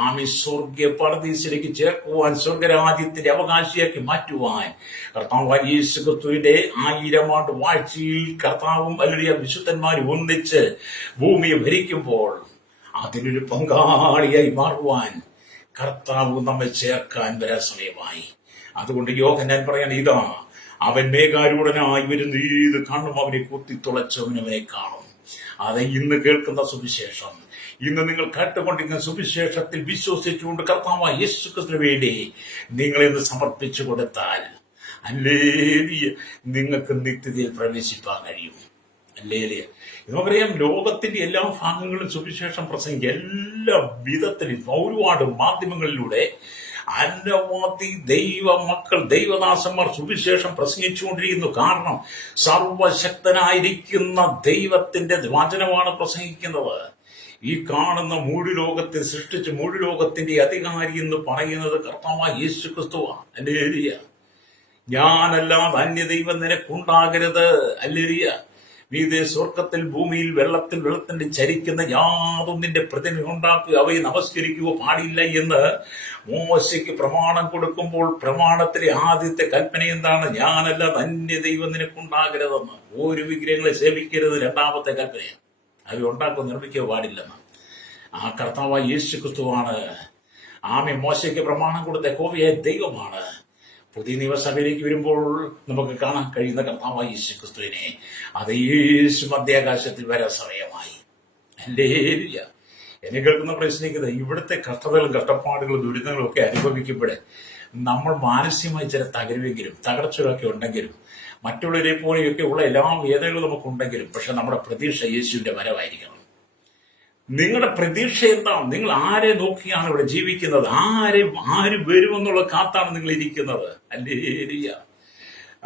ആമി സ്വർഗീയ പർദീസിലേക്ക് ചേർക്കുവാൻ, സ്വർഗരാജ്യത്തിന്റെ അവകാശിയാക്കി മാറ്റുവാൻ കർത്താവായ യേശു ക്രിസ്തുവിന്റെ 1000 ആണ്ട് വാഴ്ചയിൽ കർത്താവും ഹല്ലേലൂയ വിശുദ്ധന്മാരും ഒന്നിച്ച് ഭൂമിയെ ഭരിക്കുമ്പോൾ അതിലൊരു പങ്കാളിയായി മാറുവാൻ കർത്താവ് നമ്മെ ചേർക്കാൻ വരാൻ സമയമായി. അതുകൊണ്ട് യോഹന്നാൻ പറയാണ്, ഇതാ അവൻ മേഘാരൂഢനായി വരുന്നു, ഇത് കാണും, അവനെ കുത്തിത്തുളച്ചവനവനെ കാണും. അത് ഇന്ന് കേൾക്കുന്ന സുവിശേഷം, ഇന്ന് നിങ്ങൾ കേട്ടുകൊണ്ടിരിക്കുന്ന സുവിശേഷത്തിൽ വിശ്വസിച്ചുകൊണ്ട് കർത്താവായ യേശു ക്രിസ്തുവിന് വേണ്ടി നിങ്ങൾ ഇന്ന് സമർപ്പിച്ചു കൊടുത്താൽ ഹല്ലേലൂയ നിങ്ങൾക്ക് നിത്യതയിൽ പ്രവേശിപ്പാൻ കഴിയും. ഹല്ലേലൂയ. നമുക്കറിയാം, ലോകത്തിന്റെ എല്ലാ ഭാഗങ്ങളിലും സുവിശേഷം പ്രസംഗിക്കുക, എല്ലാ വിധത്തിലും ഒരുപാട് മാധ്യമങ്ങളിലൂടെ അനവധി ദൈവ മക്കൾ, ദൈവദാസന്മാർ സുവിശേഷം പ്രസംഗിച്ചുകൊണ്ടിരിക്കുന്നു. കാരണം സർവശക്തനായിരിക്കുന്ന ദൈവത്തിന്റെ വചനമാണ് പ്രസംഗിക്കുന്നത്. ഈ കാണുന്ന മൂടുലോകത്തെ സൃഷ്ടിച്ച് മൂടുലോകത്തിന്റെ അധികാരി എന്ന് പറയുന്നത് കർത്താവായ യേശു ക്രിസ്തുവാണ്. ഹല്ലേലൂയ. ഞാനല്ലാതെ അന്യദൈവം നിനക്കുണ്ടാകരുത്. ഹല്ലേലൂയ. നീ സ്വർഗത്തിൽ ഭൂമിയിൽ വെള്ളത്തിൽ വെള്ളത്തിന്റെ ചരിക്കുന്ന യാതൊന്നിന്റെ പ്രതിമ ഉണ്ടാക്കുക, അവയെ നമസ്കരിക്കുക പാടില്ല എന്ന് മോശയ്ക്ക് പ്രമാണം കൊടുക്കുമ്പോൾ പ്രമാണത്തിലെ ആദ്യത്തെ കൽപ്പന എന്താണ്? ഞാനല്ലാതെ അന്യദൈവം നിനക്കുണ്ടാകരുതെന്ന്. ഒരു വിഗ്രഹങ്ങളെ സേവിക്കരുത് രണ്ടാമത്തെ കൽപ്പനയാണ്. അവ ഉണ്ടാക്കുക, നിർമ്മിക്കുക പാടില്ലെന്ന്. ആ കർത്താവായ യേശു ക്രിസ്തുവാണ് ആമേ മോശയ്ക്ക് പ്രമാണം കൊടുത്ത യഹോവയായ ദൈവമാണ്. പുതിയ നിയമസഭയിലേക്ക് വരുമ്പോൾ നമുക്ക് കാണാൻ കഴിയുന്ന കർത്താവായ യേശു ക്രിസ്തുവിനെ അത് യേശു മധ്യാകാശത്തിൽ വരാൻ സമയമായി. ഹല്ലേലൂയ. എന്നെ കേൾക്കുന്ന പ്രശ്നിക്കുന്നത് ഇവിടുത്തെ കഷ്ടതകളും കഷ്ടപ്പാടുകളും ദുരിതങ്ങളും ഒക്കെ അനുഭവിക്കുമ്പോഴേ നമ്മൾ മാനസികമായി ചില തകരുമെങ്കിലും തകർച്ചകളൊക്കെ ഉണ്ടെങ്കിലും മറ്റുള്ളവരെ പോലെയൊക്കെ ഉള്ള എല്ലാ വേദനകളും നമുക്കുണ്ടെങ്കിലും പക്ഷെ നമ്മുടെ പ്രതീക്ഷ യേശുവിന്റെ വരവായിരിക്കണം. നിങ്ങളുടെ പ്രതീക്ഷ എന്താണ്? നിങ്ങൾ ആരെ നോക്കിയാണ് ഇവിടെ ജീവിക്കുന്നത്? ആര് വരുമെന്നുള്ള കാത്താണ് നിങ്ങൾ ഇരിക്കുന്നത്. ഹല്ലേലൂയ.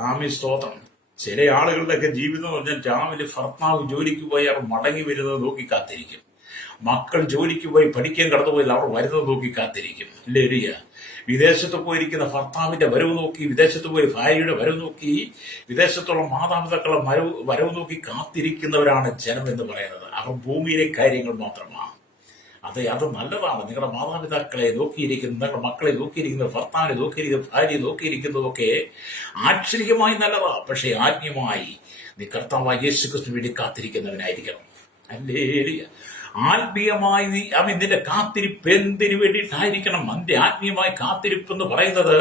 ആമേൻ സ്തോത്രം. ചില ആളുകളുടെയൊക്കെ ജീവിതം എന്ന് പറഞ്ഞാൽ രാവിലെ ഭർത്താവ് ജോലിക്ക് പോയി അവർ മടങ്ങി വരുന്നത് നോക്കി കാത്തിരിക്കും. മക്കൾ ജോലിക്ക് പോയി പഠിക്കാൻ കടന്നുപോയി അവർ വരുന്നത് നോക്കി കാത്തിരിക്കും. ഹല്ലേലൂയ. വിദേശത്ത് പോയിരിക്കുന്ന ഭർത്താവിന്റെ വരവ് നോക്കി, വിദേശത്ത് പോയി ഭാര്യയുടെ വരവ് നോക്കി, വിദേശത്തുള്ള മാതാപിതാക്കളെ വരവ് നോക്കി കാത്തിരിക്കുന്നവരാണ് ജനം എന്ന് പറയുന്നത്. അവർ ഭൂമിയിലെ കാര്യങ്ങൾ മാത്രമാണ്. അത് നല്ലതാണ്. നിങ്ങളുടെ മാതാപിതാക്കളെ നോക്കിയിരിക്കുന്ന, നിങ്ങളുടെ മക്കളെ നോക്കിയിരിക്കുന്നത്, ഭർത്താവിനെ നോക്കിയിരിക്കുന്നത്, ഭാര്യയെ നോക്കിയിരിക്കുന്നതൊക്കെ ആക്ഷരികമായി നല്ലതാണ്. പക്ഷെ ആത്മീയമായി നീ കർത്താവായ യേശു ക്രിസ്തുവിന് വേണ്ടി കാത്തിരിക്കുന്നവനായിരിക്കണം. ഹല്ലേലൂയ. ആത്മീയമായി നീ നിന്റെ കാത്തിരിപ്പ് എന്തിനു വേണ്ടിയിട്ടായിരിക്കണം? അതിന്റെ ആത്മീയമായ കാത്തിരിപ്പ് എന്ന് പറയുന്നത്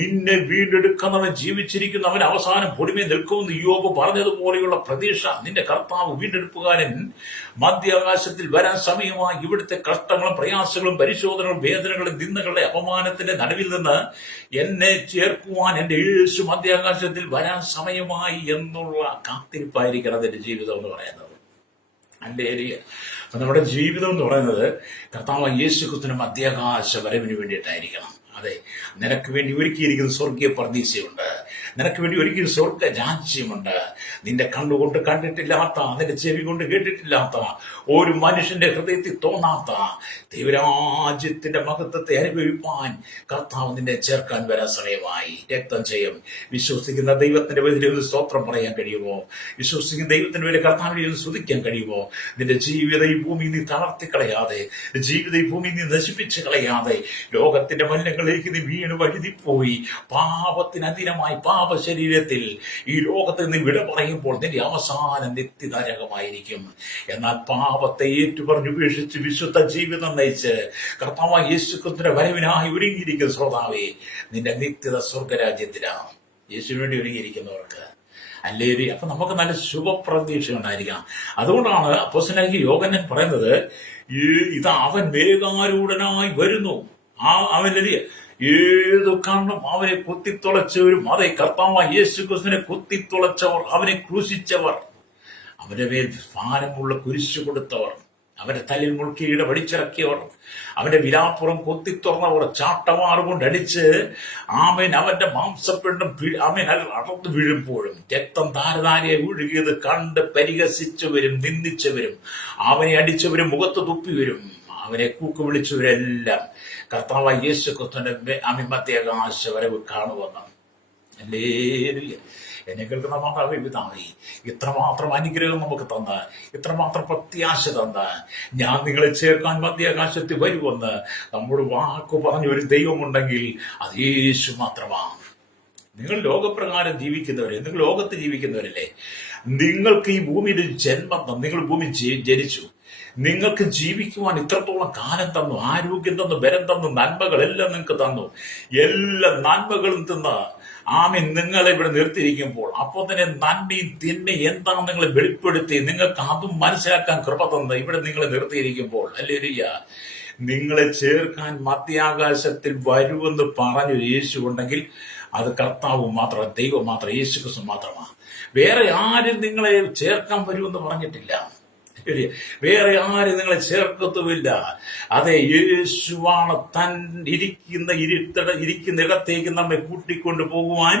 നിന്നെ വീണ്ടെടുക്കുന്നവൻ ജീവിച്ചിരിക്കുന്നവൻ അവസാനം പൊടിമേ നിൽക്കുമെന്ന് യോബ് പറഞ്ഞതുപോലെയുള്ള പ്രതീക്ഷ. നിന്റെ കർത്താവ് വീണ്ടെടുപ്പുകാരൻ മധ്യാകാശത്തിൽ വരാൻ സമയമായി. ഇവിടുത്തെ കഷ്ടങ്ങളും പ്രയാസങ്ങളും പരിശോധനകളും വേദനകളും നിന്ദകളുടെ അപമാനത്തിന്റെ നടുവിൽ നിന്ന് എന്നെ ചേർക്കുവാൻ എന്റെ യേശു മധ്യാകാശത്തിൽ വരാൻ സമയമായി എന്നുള്ള കാത്തിരിപ്പായിരിക്കണം അതിന്റെ ജീവിതം എന്ന് പറയുന്നത്. ഹല്ലേലൂയ. അപ്പൊ നമ്മുടെ ജീവിതം എന്ന് പറയുന്നത് കർത്താവായ യേശു ക്രിസ്തുവിന്റെ മധ്യാകാശ വരവിന് വേണ്ടിയിട്ടായിരിക്കണം. അതെ, നിനക്ക് വേണ്ടി ഒരുക്കിയിരിക്കുന്ന സ്വർഗീയ പർദീസയുണ്ട്. നിനക്ക് വേണ്ടി ഒരുക്കിയ സ്വർഗ രാജ്യമുണ്ട്. നിന്റെ കണ്ണുകൊണ്ട് കണ്ടിട്ടില്ലാത്ത, നിന്റെ ചെവി കൊണ്ട് കേട്ടിട്ടില്ലാത്ത, ഒരു മനുഷ്യന്റെ ഹൃദയത്തിൽ തോന്നാത്ത ദൈവരാജ്യത്തിന്റെ മഹത്വത്തെ അനുഭവിപ്പാൻ കർത്താവ് നിന്നെ ചേർക്കാൻ വരാൻ സമയമായി. രക്തം ചെയ്യും. വിശ്വസിക്കുന്ന ദൈവത്തിന്റെ പേരിൽ സ്തോത്രം പറയാൻ കഴിയുമോ? വിശ്വസിക്കുന്ന ദൈവത്തിന്റെ പേരിൽ കർത്താവിനെ സ്തുതിക്കാൻ കഴിയുമോ? നിന്റെ ജീവിത ഈ ഭൂമി നീ തളർത്തിക്കളയാതെ, ജീവിത ഈ ഭൂമി നീ നശിപ്പിച്ച് കളയാതെ, ലോകത്തിന്റെ മലിനങ്ങളിലേക്ക് നീ വീണ് വഴുതിപ്പോയി പാപത്തിന് അധീനമായി, പാപ ശരീരത്തിൽ ഈ ലോകത്ത് നിന്ന് വിട പറയുമ്പോൾ നിന്റെ അവസാന നിത്യനരകമായിരിക്കും. എന്നാൽ പാപത്തെ ഏറ്റുപറഞ്ഞ് ഉപേക്ഷിച്ച് വിശുദ്ധ ജീവിതം നയിച്ച് കർത്താവായ യേശുക്രിസ്തുവിന്റെ വരവിനായി ഒരുങ്ങിയിരിക്കുന്ന ശ്രോതാവേ, നിന്റെ നിത്യത സ്വർഗരാജ്യത്തിലാണ്. യേശുവിന് വേണ്ടി ഒരുങ്ങിയിരിക്കുന്നവർക്ക് അല്ലേരി. അപ്പൊ നമുക്ക് നല്ല ശുഭപ്രതീക്ഷ ഉണ്ടായിരിക്കണം. അതുകൊണ്ടാണ് അപ്പോസ്തലനായ യോഹന്നാൻ പറയുന്നത്, ഇതാ അവൻ വേഗാരൂഢനായി വരുന്നു. അവന്റെ ഏതു കാരണം അവനെ കുത്തിത്തുളച്ചവരും, അതെ കർത്താവായ യേശുക്രിസ്തുവിനെ കുത്തിത്തുളച്ചവർ, അവനെ ക്രൂശിച്ചവർ, അവന്റെ മേൽ ഭാരമുള്ള കുരിശു കൊടുത്തവർ, അവന്റെ തലയിൽ മുൾക്കിയുടെ പഠിച്ചിറക്കിയവർ, അവന്റെ വിലാപ്പുറം കൊത്തിത്തുറന്നവർ, ചാട്ടമാറുകൊണ്ട് അടിച്ച് അവന്റെ മാംസപ്പിണ്ടം അടർന്നു വീഴുമ്പോഴും രക്തം ധാരധാരയെ ഒഴുകിയത് കണ്ട് പരിഹസിച്ചവരും നിന്ദിച്ചവരും, അവനെ അടിച്ചവരും മുഖത്ത് തുപ്പിവരും, അവനെ കൂക്ക് വിളിച്ചവരെല്ലാം കർത്താവായ യേശുക്രിസ്തുവിന്റെ മധ്യാകാശ വരവ് കാണുവെന്ന്. ഹല്ലേലൂയ. എന്നെ കേൾക്കുന്ന മാതാവേ, പിതാവേ, ഇത്രമാത്രം അനുഗ്രഹം നമുക്ക് തന്ന്, ഇത്രമാത്രം പ്രത്യാശ തന്ന്, ഞാൻ നിങ്ങളെ ചേർക്കാൻ മധ്യാകാശത്തിൽ വരുമെന്ന് നമ്മുടെ വാക്ക് പറഞ്ഞ ഒരു ദൈവമുണ്ടെങ്കിൽ അത് യേശു മാത്രമാണ്. നിങ്ങൾ ലോകപ്രകാരം ജീവിക്കുന്നവരെ, നിങ്ങൾ ലോകത്ത് ജീവിക്കുന്നവരല്ലേ, നിങ്ങൾക്ക് ഈ ഭൂമിയിൽ ജന്മം തന്നു, നിങ്ങൾ ഭൂമി ജനിച്ചു, നിങ്ങൾക്ക് ജീവിക്കുവാൻ ഇത്രത്തോളം കാലം തന്നു, ആരോഗ്യം തന്നു, ബലം തന്നു, നന്മകളെല്ലാം നിങ്ങൾക്ക് തന്നു. എല്ലാ നന്മകളും തിന്ന് നിങ്ങളെ ഇവിടെ നിർത്തിയിരിക്കുമ്പോൾ അപ്പോൾ തന്നെ നന്മയും തിന്മയും എന്താണ് നിങ്ങളെ വെളിപ്പെടുത്തി നിങ്ങൾക്ക് അതും മനസ്സിലാക്കാൻ കൃപ തന്ന് ഇവിടെ നിങ്ങളെ നിർത്തിയിരിക്കുമ്പോൾ, ഹല്ലേലൂയ, നിങ്ങളെ ചേർക്കാൻ മധ്യാകാശത്തിൽ വരുമെന്ന് പറഞ്ഞു യേശു ഉണ്ടെങ്കിൽ അത് കർത്താവ് മാത്രം, ദൈവം മാത്രം, യേശുക്രിസ്തു മാത്രമാണ്. വേറെ ആരും നിങ്ങളെ ചേർക്കാൻ വരുമെന്ന് പറഞ്ഞിട്ടില്ല. വേറെ ആരും നിങ്ങളെ ചേർക്കത്തുമില്ല. അതെ, യേശുവാണ് ഇരിക്കുന്നിടത്തേക്ക് നമ്മെ കൂട്ടിക്കൊണ്ടു പോകുവാൻ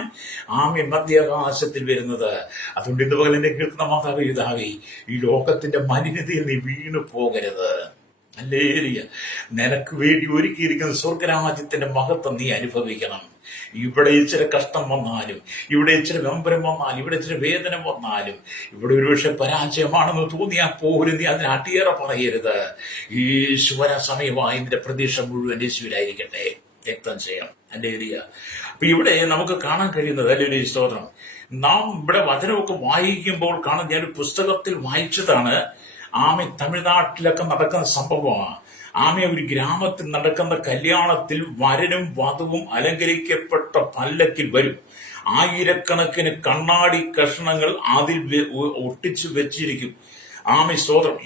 മധ്യാകാശത്തിൽ വരുന്നത്. അതുകൊണ്ട് ഇന്ന് പകൽ എന്നെ കേൾക്കുന്ന മാതാവേ, പിതാവേ, ഈ ലോകത്തിന്റെ മലിനതയിൽ നീ വീണു പോകരുത്. ഹല്ലേലൂയ. നിനക്ക് വേണ്ടി ഒരുക്കിയിരിക്കുന്ന സ്വർഗരാജ്യത്തിന്റെ മഹത്വം നീ അനുഭവിക്കണം. ഇവിടെ ഇച്ചിരി കഷ്ടം വന്നാലും, ഇവിടെ ഇച്ചിരി വെമ്പരം വന്നാലും, ഇവിടെ ഇച്ചിരി വേദന വന്നാലും, ഇവിടെ ഒരുപക്ഷെ പരാജയമാണെന്ന് തോന്നിയാൽ പോലും നീ അതിന് അടിയേറെ പറയരുത്. ഈശ്വര സമയമായി നിന്റെ പ്രതീക്ഷ മുഴുവൻ യേശുവിലായിരിക്കട്ടെ. രക്തം ചെയ്യാം. ഹല്ലേലൂയ. അപ്പൊ ഇവിടെ നമുക്ക് കാണാൻ കഴിയുന്നത്, ഹല്ലേലൂയ, സ്തോത്രം, നാം ഇവിടെ വചനമൊക്കെ വായിക്കുമ്പോൾ കാണുന്ന, ഞാൻ പുസ്തകത്തിൽ വായിച്ചതാണ്, തമിഴ്നാട്ടിലൊക്കെ നടക്കുന്ന സംഭവമാണ്. ഒരു ഗ്രാമത്തിൽ നടക്കുന്ന കല്യാണത്തിൽ വരനും വധുവും അലങ്കരിക്കപ്പെട്ട പല്ലക്കിൽ വരും. ആയിരക്കണക്കിന് കണ്ണാടി കഷ്ണങ്ങൾ അതിൽ ഒട്ടിച്ചു വെച്ചിരിക്കും. സ്തോത്രം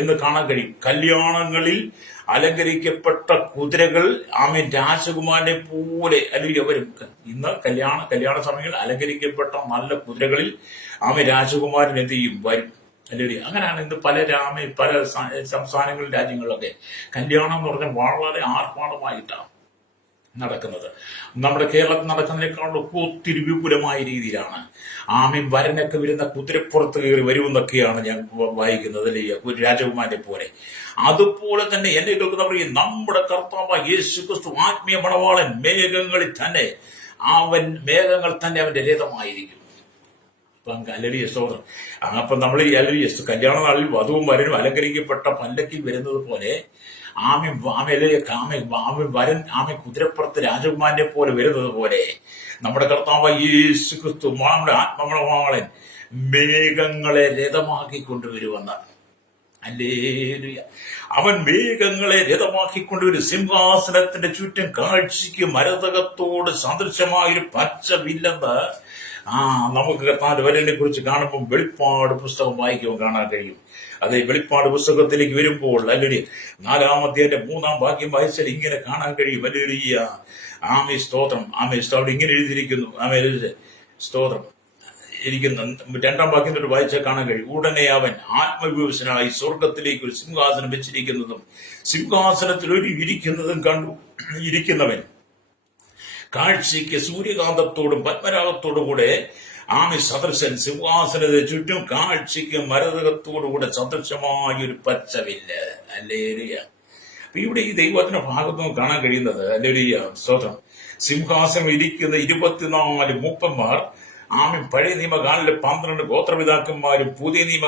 എന്ന് കാണാൻ കഴിയും. കല്യാണങ്ങളിൽ അലങ്കരിക്കപ്പെട്ട കുതിരകൾ രാജകുമാരനെ പോലെ വരും. ഇന്ന് കല്യാണ സമയങ്ങളിൽ അലങ്കരിക്കപ്പെട്ട നല്ല കുതിരകളിൽ രാജകുമാരൻ എന്ത് ചെയ്യും? വരും. അല്ലേ? അങ്ങനെയാണ് ഇന്ന് പല സംസ്ഥാനങ്ങളിലും രാജ്യങ്ങളിലൊക്കെ കല്യാണം എന്ന് പറഞ്ഞാൽ വളരെ ആർഭാടമായിട്ടാണ് നടക്കുന്നത്. നമ്മുടെ കേരളത്തിൽ നടക്കുന്നതിനേക്കാളും ഒത്തിരി വിപുലമായ രീതിയിലാണ്. വരനൊക്കെ വരുന്ന കുതിരപ്പുറത്ത് കയറി വരുമെന്നൊക്കെയാണ് ഞാൻ വായിക്കുന്നത്, അല്ലേ? ഒരു രാജകുമാരനെ പോലെ. അതുപോലെ തന്നെ എന്നെ കേൾക്കുന്നവർ, നമ്മുടെ കർത്താവ് യേശുക്രിസ്തു ആത്മീയ മണവാളൻ മേഘങ്ങൾ തന്നെ അവന്റെ രഥമായിരിക്കും. അല്ലടിയ സ്തോത്രം. അപ്പൊ നമ്മൾ ഈ കല്യാണ നാളിൽ വധുവും വരനും അലങ്കരിക്കപ്പെട്ട പല്ലക്കിൽ വരുന്നത് പോലെ വരൻ കുതിരപ്പുറത്ത് രാജകുമാരനെ പോലെ വരുന്നത് പോലെ നമ്മുടെ കർത്താവ് യേശുക്രിസ്തു നമ്മുടെ ആത്മമണവാളൻ മേഘങ്ങളെ രഥമാക്കി കൊണ്ടുവരുമെന്ന്. ഹല്ലേലൂയ. അവൻ മേഘങ്ങളെ രഥമാക്കിക്കൊണ്ടുവരും. സിംഹാസനത്തിന്റെ ചുറ്റും കാഴ്ചയ്ക്ക് മരതകത്തോട് സദൃശമായൊരു പച്ച വില്ലെന്ന് നമുക്ക് കർത്താവിന്റെ വരനെ കുറിച്ച് കാണുമ്പോൾ വെളിപ്പാട് പുസ്തകം വായിക്കുമ്പോൾ കാണാൻ കഴിയും. അതെ, വെളിപ്പാട് പുസ്തകത്തിലേക്ക് വരുമ്പോൾ, അല്ലെങ്കിൽ 4-ാം അധ്യായത്തിന്റെ 3-ാം വാക്യം വായിച്ചാൽ ഇങ്ങനെ കാണാൻ കഴിയും. ഹല്ലേലൂയ. സ്തോത്രം. അവിടെ ഇങ്ങനെ എഴുതിയിരിക്കുന്നു. സ്തോത്രം ഇരിക്കുന്ന 2-ാം വാക്യം തൊട്ട് വായിച്ചാൽ കാണാൻ കഴിയും. ഉടനെ അവൻ ആത്മവിവശനായി സ്വർഗത്തിലേക്ക് ഒരു സിംഹാസനം വെച്ചിരിക്കുന്നതും സിംഹാസനത്തിൽ ഒരു ഇരിക്കുന്നതും കണ്ടു. ഇരിക്കുന്നവൻ കാഴ്ചയ്ക്ക് സൂര്യകാന്തത്തോടും പത്മരാഗത്തോടും കൂടെ സദൃശൻ. സിംഹാസനത്തെ ചുറ്റും കാഴ്ചയ്ക്ക് മരതകത്തോടുകൂടെ സദൃശമായ ഒരു പച്ചവില്ല്. ഹല്ലേലൂയ. അപ്പൊ ഇവിടെ ഈ ദൈവത്തിന്റെ ഭാഗത്ത് കാണാൻ കഴിയുന്നത്, ഹല്ലേലൂയ, സ്തോത്രം, സിംഹാസനം ഇരിക്കുന്ന 24 മൂപ്പന്മാർ പഴയ നിയമകാലിലെ 12 ഗോത്രപിതാക്കന്മാരും പുതിയ നിയമ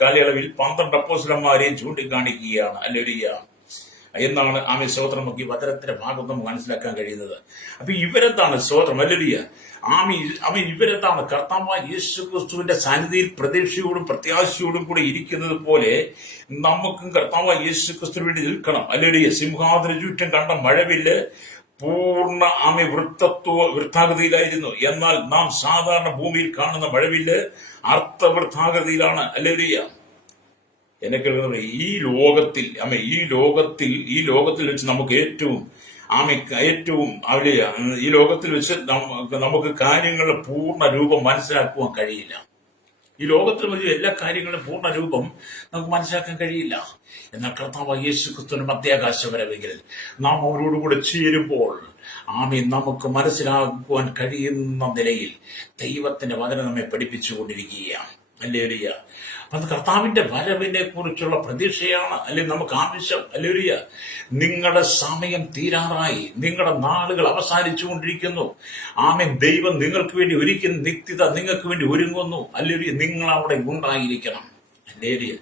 കാലയളവിൽ 12 അപ്പോസ്തലന്മാരെയും ചൂണ്ടിക്കാണിക്കുകയാണ്. ഹല്ലേലൂയ. എന്നാണ് ആമേ സ്തോത്രം നമുക്ക് ഈ വചനത്തിന്റെ ഭാഗം നമുക്ക് മനസ്സിലാക്കാൻ കഴിയുന്നത്. അപ്പൊ ഇവരെന്താണ് സ്തോത്രം ഹല്ലേലൂയ ഇവരെന്താണ് കർത്താവായ യേശു ക്രിസ്തുവിന്റെ സാന്നിധ്യത്തിൽ പ്രതീക്ഷയോടും പ്രത്യാശയോടും കൂടെ ഇരിക്കുന്നത് പോലെ നമുക്കും കർത്താവായ യേശു ക്രിസ്തുവിന് വേണ്ടി നിൽക്കണം. ഹല്ലേലൂയ. സിംഹാസന ചുറ്റും കണ്ട മഴവില്ല് പൂർണ്ണ വൃത്താകൃതിയിലായിരുന്നു. എന്നാൽ നാം സാധാരണ ഭൂമിയിൽ കാണുന്ന മഴവില്ല് അർത്ഥവൃത്താകൃതിയിലാണ്. ഹല്ലേലൂയ. എന്നെ കേൾക്കുന്ന ഈ ലോകത്തിൽ വെച്ച് നമുക്ക് ഏറ്റവും ഈ ലോകത്തിൽ വെച്ച് നമുക്ക് കാര്യങ്ങളുടെ പൂർണ്ണ രൂപം മനസ്സിലാക്കുവാൻ കഴിയില്ല. ഈ ലോകത്തിൽ വലിയ എല്ലാ കാര്യങ്ങളും പൂർണ്ണ രൂപം നമുക്ക് മനസ്സിലാക്കാൻ കഴിയില്ല. എന്നാൽ കർത്താവ് യേശു ക്രിസ്തുവിന്റെ മധ്യാകാശം വരവെങ്കിൽ നാം അവരോടുകൂടെ ചേരുമ്പോൾ നമുക്ക് മനസ്സിലാക്കുവാൻ കഴിയുന്ന നിലയിൽ ദൈവത്തിന്റെ വചനം നമ്മെ പഠിപ്പിച്ചുകൊണ്ടിരിക്കുകയാണ്. ഹല്ലേലൂയ. അത് കർത്താവിന്റെ വരവിനെ കുറിച്ചുള്ള പ്രതീക്ഷയാണ് അല്ലെങ്കിൽ നമുക്ക് ആവശ്യം. ഹല്ലേലൂയ. നിങ്ങളുടെ സമയം തീരാറായി, നിങ്ങളുടെ നാളുകൾ അവസാനിച്ചുകൊണ്ടിരിക്കുന്നു. ദൈവം നിങ്ങൾക്ക് വേണ്ടി ഒരുക്കുന്ന നിത്യത നിങ്ങൾക്ക് വേണ്ടി ഒരുങ്ങുന്നു. ഹല്ലേലൂയ. നിങ്ങൾ അവിടെ ഉണ്ടായിരിക്കണം. ഹല്ലേലൂയ.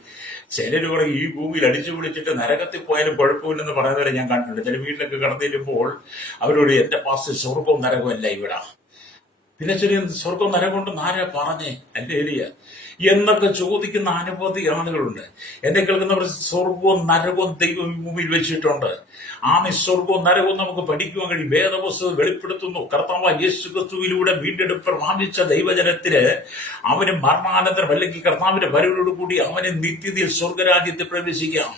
ചിലരുടെ ഈ ഭൂമിയിൽ അടിച്ചു പിടിച്ചിട്ട് നരകത്തിൽ പോയാലും കുഴപ്പമില്ലെന്ന് പറയുന്നവരെ ഞാൻ കണ്ടിട്ടുണ്ട്. ചില വീട്ടിലൊക്കെ കടന്നു ചെല്ലുമ്പോൾ അവരോട് എന്റെ പാസ് സ്വർഗവും നരകമല്ല ഇവിടെ, പിന്നെ ചെറിയ സ്വർഗം നരകമുണ്ടെന്ന് ആരാ പറഞ്ഞേ ഹല്ലേലൂയ എന്നൊക്കെ ചോദിക്കുന്ന അനവധി ആളുകളുണ്ട്. എന്നെ കേൾക്കുന്നവർ സ്വർഗവും നരകവും ദൈവം ഭൂമിയിൽ വെച്ചിട്ടുണ്ട്. സ്വർഗവും നരകവും നമുക്ക് പഠിക്കുവാൻ കഴിയും. വേദപുസ്തകം വെളിപ്പെടുത്തുന്നു. കർത്താവായ യേശു ക്രിസ്തുവിലൂടെ വീണ്ടെടുപ്പ് പ്രാപിച്ച ദൈവജനത്തിന് അവന് മരണാനന്തരം അല്ലെങ്കിൽ കർത്താവിന്റെ വരവിനോടുകൂടി അവന് നിത്യതയിൽ സ്വർഗരാജ്യത്തിൽ പ്രവേശിക്കാം.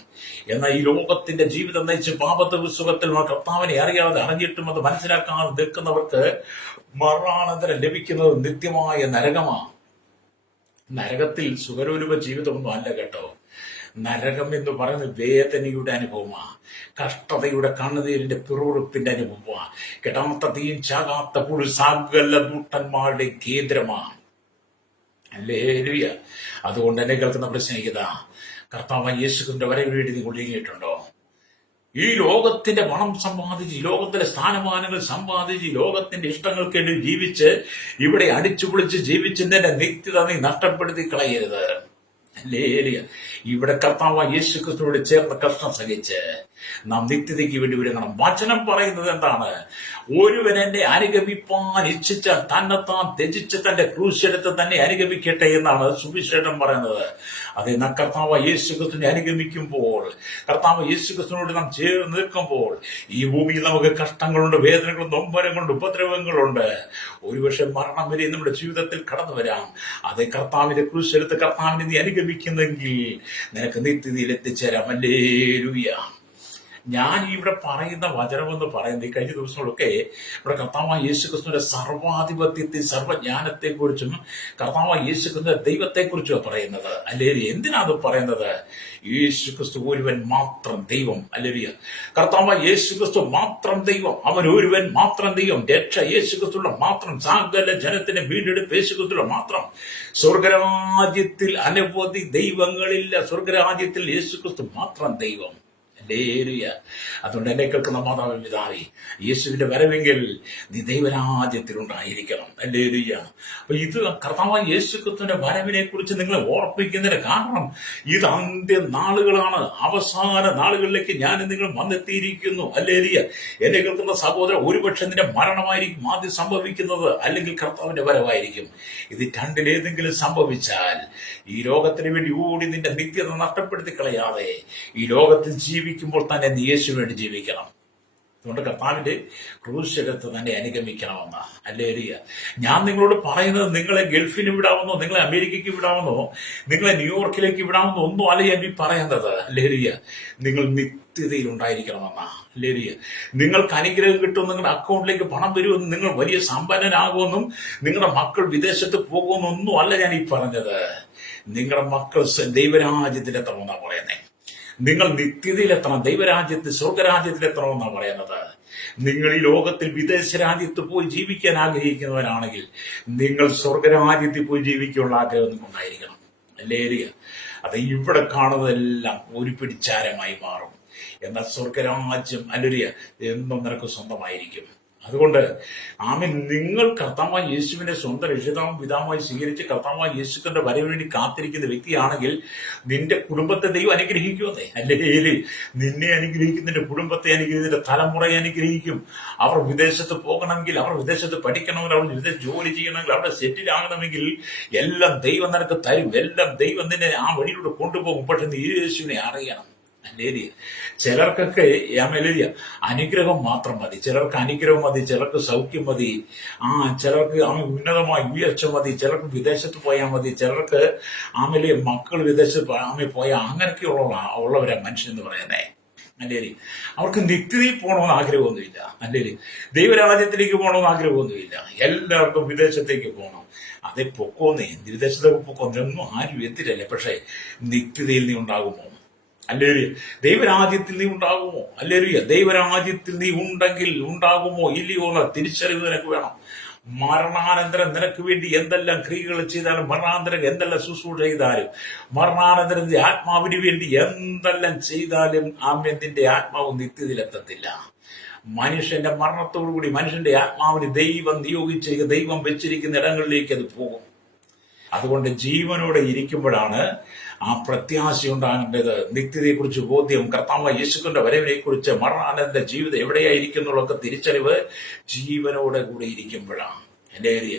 എന്നാൽ ഈ ലോകത്തിന്റെ ജീവിതം നയിച്ച് പാപത്തെ പുസ്തകത്തിൽ കർത്താവിനെ അറിയാതെ അറിഞ്ഞിട്ടും അത് മനസ്സിലാക്കാതെ നിൽക്കുന്നവർക്ക് മരണാനന്തരം ലഭിക്കുന്നത് നിത്യമായ നരകമാണ്. നരകത്തിൽ സുഖരൂപ ജീവിതമൊന്നും അല്ല കേട്ടോ. നരകം എന്ന് പറയുന്നത് വേദനയുടെ അനുഭവമാണ്, കഷ്ടതയുടെ കണ്ണുനീരിന്റെ പിറുപിറുപ്പിന്റെ അനുഭവമാണ്, കെടാത്ത തീയും ചാകാത്ത പുഴു സകല ദൂട്ടന്മാരുടെ കേന്ദ്രമാണ്. ഹല്ലേലൂയ. അതുകൊണ്ട് എന്നെ കേൾക്കുന്ന പ്രശ്നിക്കത കർത്താവ് യേശുവിന്റെ വരവിന് വേണ്ടി നിങ്ങൾ ഒരുങ്ങിയിട്ടുണ്ടോ? ഈ ലോകത്തിന്റെ പണം സമ്പാദിച്ച്, ഈ ലോകത്തിലെ സ്ഥാനമാനങ്ങൾ സമ്പാദിച്ച്, ഈ ലോകത്തിന്റെ ഇഷ്ടങ്ങൾക്ക് വേണ്ടി ജീവിച്ച് ഇവിടെ അടിച്ചു പൊളിച്ച് ജീവിച്ചതിന്റെ നിത്യത നീ നഷ്ടപ്പെടുത്തി കളയരുത്. ഹല്ലേലൂയ. ഇവിടെ കർത്താവ് യേശു ക്രിസ്തുവോട് ചേർന്ന് കഷ്ടം സഹിച്ച് നാം നിത്യതയ്ക്ക് വേണ്ടി ഒരുങ്ങണം. വചനം പറയുന്നത് എന്താണ്? ഒരുവൻ എന്നെ അനുഗമിപ്പാൻ ഇച്ഛിച്ചാൽ തന്നെത്താൻ ത്യജിച്ച് തന്റെ ക്രൂശെടുത്ത് തന്നെ അനുഗമിക്കട്ടെ എന്നാണ് സുവിശേഷം പറയുന്നത്. അതേ കർത്താവ് യേശു ക്രിസ്തുവിനെ അനുഗമിക്കുമ്പോൾ, കർത്താവ് യേശു ക്രിസ്തുവിനോട് നാം ചേർന്ന് നിൽക്കുമ്പോൾ ഈ ഭൂമിയിൽ നമുക്ക് കഷ്ടങ്ങളുണ്ട്, വേദനകളുണ്ട്, നൊമ്പരങ്ങളുണ്ട്, ഉപദ്രവങ്ങളുണ്ട്. ഒരുപക്ഷെ മരണം വരെ നമ്മുടെ ജീവിതത്തിൽ കടന്നു വരാം. അതേ കർത്താവിന്റെ ക്രൂശെടുത്ത് കർത്താവിനെ നീ അനുഗമിക്കുന്നെങ്കിൽ നിനക്ക് നിത്യതയിൽ എത്തിച്ചേരാം. ഹല്ലേലൂയ. ഞാൻ ഇവിടെ പറയുന്ന വചനമെന്ന് പറയുന്നത് ഈ കഴിഞ്ഞ ദിവസങ്ങളൊക്കെ ഇവിടെ കർത്താവായ യേശു ക്രിസ്തുവിന്റെ സർവാധിപത്യത്തെ സർവ്വജ്ഞാനത്തെക്കുറിച്ചും കർത്താവായ യേശു ക്രിസ്തുവിന്റെ ദൈവത്തെക്കുറിച്ചും പറയുന്നത്. ഹല്ലേലൂയ. എന്തിനാ അത് പറയുന്നത്? യേശു ക്രിസ്തു ഒരുവൻ മാത്രം ദൈവം. ഹല്ലേലൂയ. കർത്താവായ യേശു ക്രിസ്തു മാത്രം ദൈവം, അവൻ ഒരുവൻ മാത്രം ദൈവം. രക്ഷ യേശു ക്രിസ്തുവിന്റെ മാത്രം, സകല ജനത്തിന്റെ വീണ്ടെടുപ്പ് യേശു ക്രിസ്തുവിന്റെ മാത്രം. സ്വർഗരാജ്യത്തിൽ അനവധി ദൈവങ്ങളില്ല, സ്വർഗരാജ്യത്തിൽ യേശു ക്രിസ്തു മാത്രം ദൈവം. ഹല്ലേലൂയ. അതുകൊണ്ട് എന്നെ കേൾക്കുന്ന മാതാവ് പിതാവേ, യേശുവിന്റെ വരവെങ്കിൽ നീ ദൈവരാജ്യത്തിൽ ഉണ്ടായിരിക്കണം. ഹല്ലേലൂയ. അപ്പൊ ഇത് കർത്താവായ യേശു ക്രിസ്തുവിന്റെ വരവിനെ കുറിച്ച് നിങ്ങളെ ഓർപ്പിക്കുന്നതിന് കാരണം ഇത് അന്ത്യ നാളുകളാണ്, അവസാന നാളുകളിലേക്ക് ഞാൻ നിങ്ങൾ വന്നെത്തിയിരിക്കുന്നു. ഹല്ലേലൂയ. എന്നെ കേൾക്കുന്ന സഹോദരൻ, ഒരുപക്ഷെ നിന്റെ മരണമായിരിക്കും ആദ്യം സംഭവിക്കുന്നത്, അല്ലെങ്കിൽ കർത്താവിന്റെ വരവായിരിക്കും. ഇത് രണ്ടിലേതെങ്കിലും സംഭവിച്ചാൽ ഈ ലോകത്തിന് വേണ്ടി ഓടി നിന്റെ നിത്യത നഷ്ടപ്പെടുത്തി കളയാതെ ഈ ലോകത്തിൽ ജീവിക്കുമ്പോൾ തന്നെ നീ യേശുവിന് വേണ്ടി ജീവിക്കണം. അതുകൊണ്ട് കർത്താവിന്റെ ക്രൂശകത്ത് തന്നെ അനുഗമിക്കണമെന്ന. ഹല്ലേലൂയ. ഞാൻ നിങ്ങളോട് പറയുന്നത് നിങ്ങളെ ഗൾഫിന് വിടാമെന്നോ, നിങ്ങളെ അമേരിക്കയ്ക്ക് വിടാമെന്നോ, നിങ്ങളെ ന്യൂയോർക്കിലേക്ക് വിടാമെന്നോ ഒന്നും അല്ല ഞാൻ പറയുന്നത്. ഹല്ലേലൂയ. നിങ്ങൾ നിത്യതയിൽ ഉണ്ടായിരിക്കണമെന്ന. ഹല്ലേലൂയ. നിങ്ങൾക്ക് അനുഗ്രഹം കിട്ടും, നിങ്ങളുടെ അക്കൗണ്ടിലേക്ക് പണം വരുമെന്നും, നിങ്ങൾ വലിയ സമ്പന്നനാകുമെന്നും, നിങ്ങളുടെ മക്കൾ വിദേശത്ത് പോകുമെന്നൊന്നും അല്ല ഞാൻ പറഞ്ഞത്. നിങ്ങളുടെ മക്കൾ ദൈവരാജ്യത്തിലെത്തണമെന്നാണ് പറയുന്നത്. നിങ്ങൾ നിത്യതയിലെത്തണം, ദൈവരാജ്യത്തിൽ സ്വർഗരാജ്യത്തിലെത്തണമെന്നാണ് പറയുന്നത്. നിങ്ങൾ ഈ ലോകത്തിൽ വിദേശ രാജ്യത്ത് പോയി ജീവിക്കാൻ ആഗ്രഹിക്കുന്നവരാണെങ്കിൽ നിങ്ങൾ സ്വർഗരാജ്യത്തിൽ പോയി ജീവിക്കാനുള്ള ആഗ്രഹം നിങ്ങൾക്കുണ്ടായിരിക്കണം. ഹല്ലേലൂയ. അത് ഇവിടെ കാണുന്നതെല്ലാം ഒരു പിടിച്ചാരമായി മാറും. എന്നാൽ സ്വർഗരാജ്യം ഹല്ലേലൂയ എന്നും നിനക്ക് സ്വന്തമായിരിക്കും. അതുകൊണ്ട് ആമേൻ, നിങ്ങൾ കർത്താവായ യേശുവിനെ സ്വന്തം രക്ഷിതാവും പിതാവുമായി സ്വീകരിച്ച് കർത്താവായ യേശുവിന്റെ വരവിന് വേണ്ടി കാത്തിരിക്കുന്ന വ്യക്തിയാണെങ്കിൽ നിന്റെ കുടുംബത്തെ ദൈവം അനുഗ്രഹിക്കുമെന്നേ. അല്ലെങ്കിൽ നിന്നെ അനുഗ്രഹിക്കും, നിന്റെ കുടുംബത്തെ അനുഗ്രഹിക്കും, നിന്റെ തലമുറയെ അനുഗ്രഹിക്കും. അവർ വിദേശത്ത് പോകണമെങ്കിൽ, അവർ വിദേശത്ത് പഠിക്കണമെങ്കിൽ, അവർ വിദേശ ജോലി ചെയ്യണമെങ്കിൽ, അവിടെ സെറ്റിൽ ആകണമെങ്കിൽ എല്ലാം ദൈവം നിനക്ക് തരും. എല്ലാം ദൈവം നിന്നെ ആ വഴിയിലൂടെ കൊണ്ടുപോകും. പക്ഷെ നീ യേശുവിനെ അറിയണം. അല്ലേരിയ ചിലർക്കൊക്കെ അമേലിയ അനുഗ്രഹം മാത്രം മതി, ചിലർക്ക് അനുഗ്രഹം മതി, ചിലർക്ക് സൗഖ്യം മതി, ചിലർക്ക് ഉന്നതമായ ഉയർച്ച മതി, ചിലർക്ക് വിദേശത്ത് പോയാൽ മതി, ചിലർക്ക് ആമേലിയ മക്കൾ വിദേശത്ത് പോയാൽ അങ്ങനെയൊക്കെ ഉള്ളവരാ മനുഷ്യൻ എന്ന് പറയുന്നേ. അല്ലേരി അവർക്ക് നിത്യതയിൽ പോകണമെന്ന് ആഗ്രഹമൊന്നുമില്ല. അല്ലേരി ദൈവരാജ്യത്തിലേക്ക് പോകണമെന്ന് ആഗ്രഹമൊന്നുമില്ല. എല്ലാവർക്കും വിദേശത്തേക്ക് പോകണം. അതേ പൊക്കോന്നേ, വിദേശത്തൊക്കെ പൊക്കോന്നൊന്നും ആരും എത്തില്ലല്ലേ. പക്ഷേ നിത്യതയിൽ നീ ഉണ്ടാകുമോ? അല്ലേലൂയ. ദൈവരാജ്യത്തിൽ നീ ഉണ്ടാകുമോ? അല്ലേലൂയ. ദൈവരാജ്യത്തിൽ നീ ഉണ്ടെങ്കിൽ ഉണ്ടാകുമോ ഇല്ലയോ എന്ന തിരിച്ചറിവ് നിനക്ക് വേണം. മരണാനന്തരം നിനക്ക് വേണ്ടി എന്തെല്ലാം ക്രിയകൾ ചെയ്താലും, മരണാനന്തരം എന്തെല്ലാം ശുശ്രൂഷ ചെയ്താലും, മരണാനന്തരം ആത്മാവിന് വേണ്ടി എന്തെല്ലാം ചെയ്താലും നിന്റെ ആത്മാവ് നിത്യതയിലെത്തത്തില്ല. മനുഷ്യന്റെ മരണത്തോടുകൂടി മനുഷ്യന്റെ ആത്മാവിന് ദൈവം നിയോഗിച്ച് ദൈവം വെച്ചിരിക്കുന്ന ഇടങ്ങളിലേക്ക് അത് പോകും. അതുകൊണ്ട് ജീവനോടെ ഇരിക്കുമ്പോഴാണ് ആ പ്രത്യാശ ഉണ്ടാകേണ്ടത്. നിത്യതയെക്കുറിച്ച് ബോധ്യം, കർത്താവായ യേശുവിന്റെ വരവിനെ കുറിച്ച്, മരണാനന്തര ജീവിതം എവിടെയായിരിക്കുന്നുള്ളൊക്കെ തിരിച്ചറിവ് ജീവനോടെ കൂടെ ഇരിക്കുമ്പോഴാണ്. എന്റെ ഏരിയ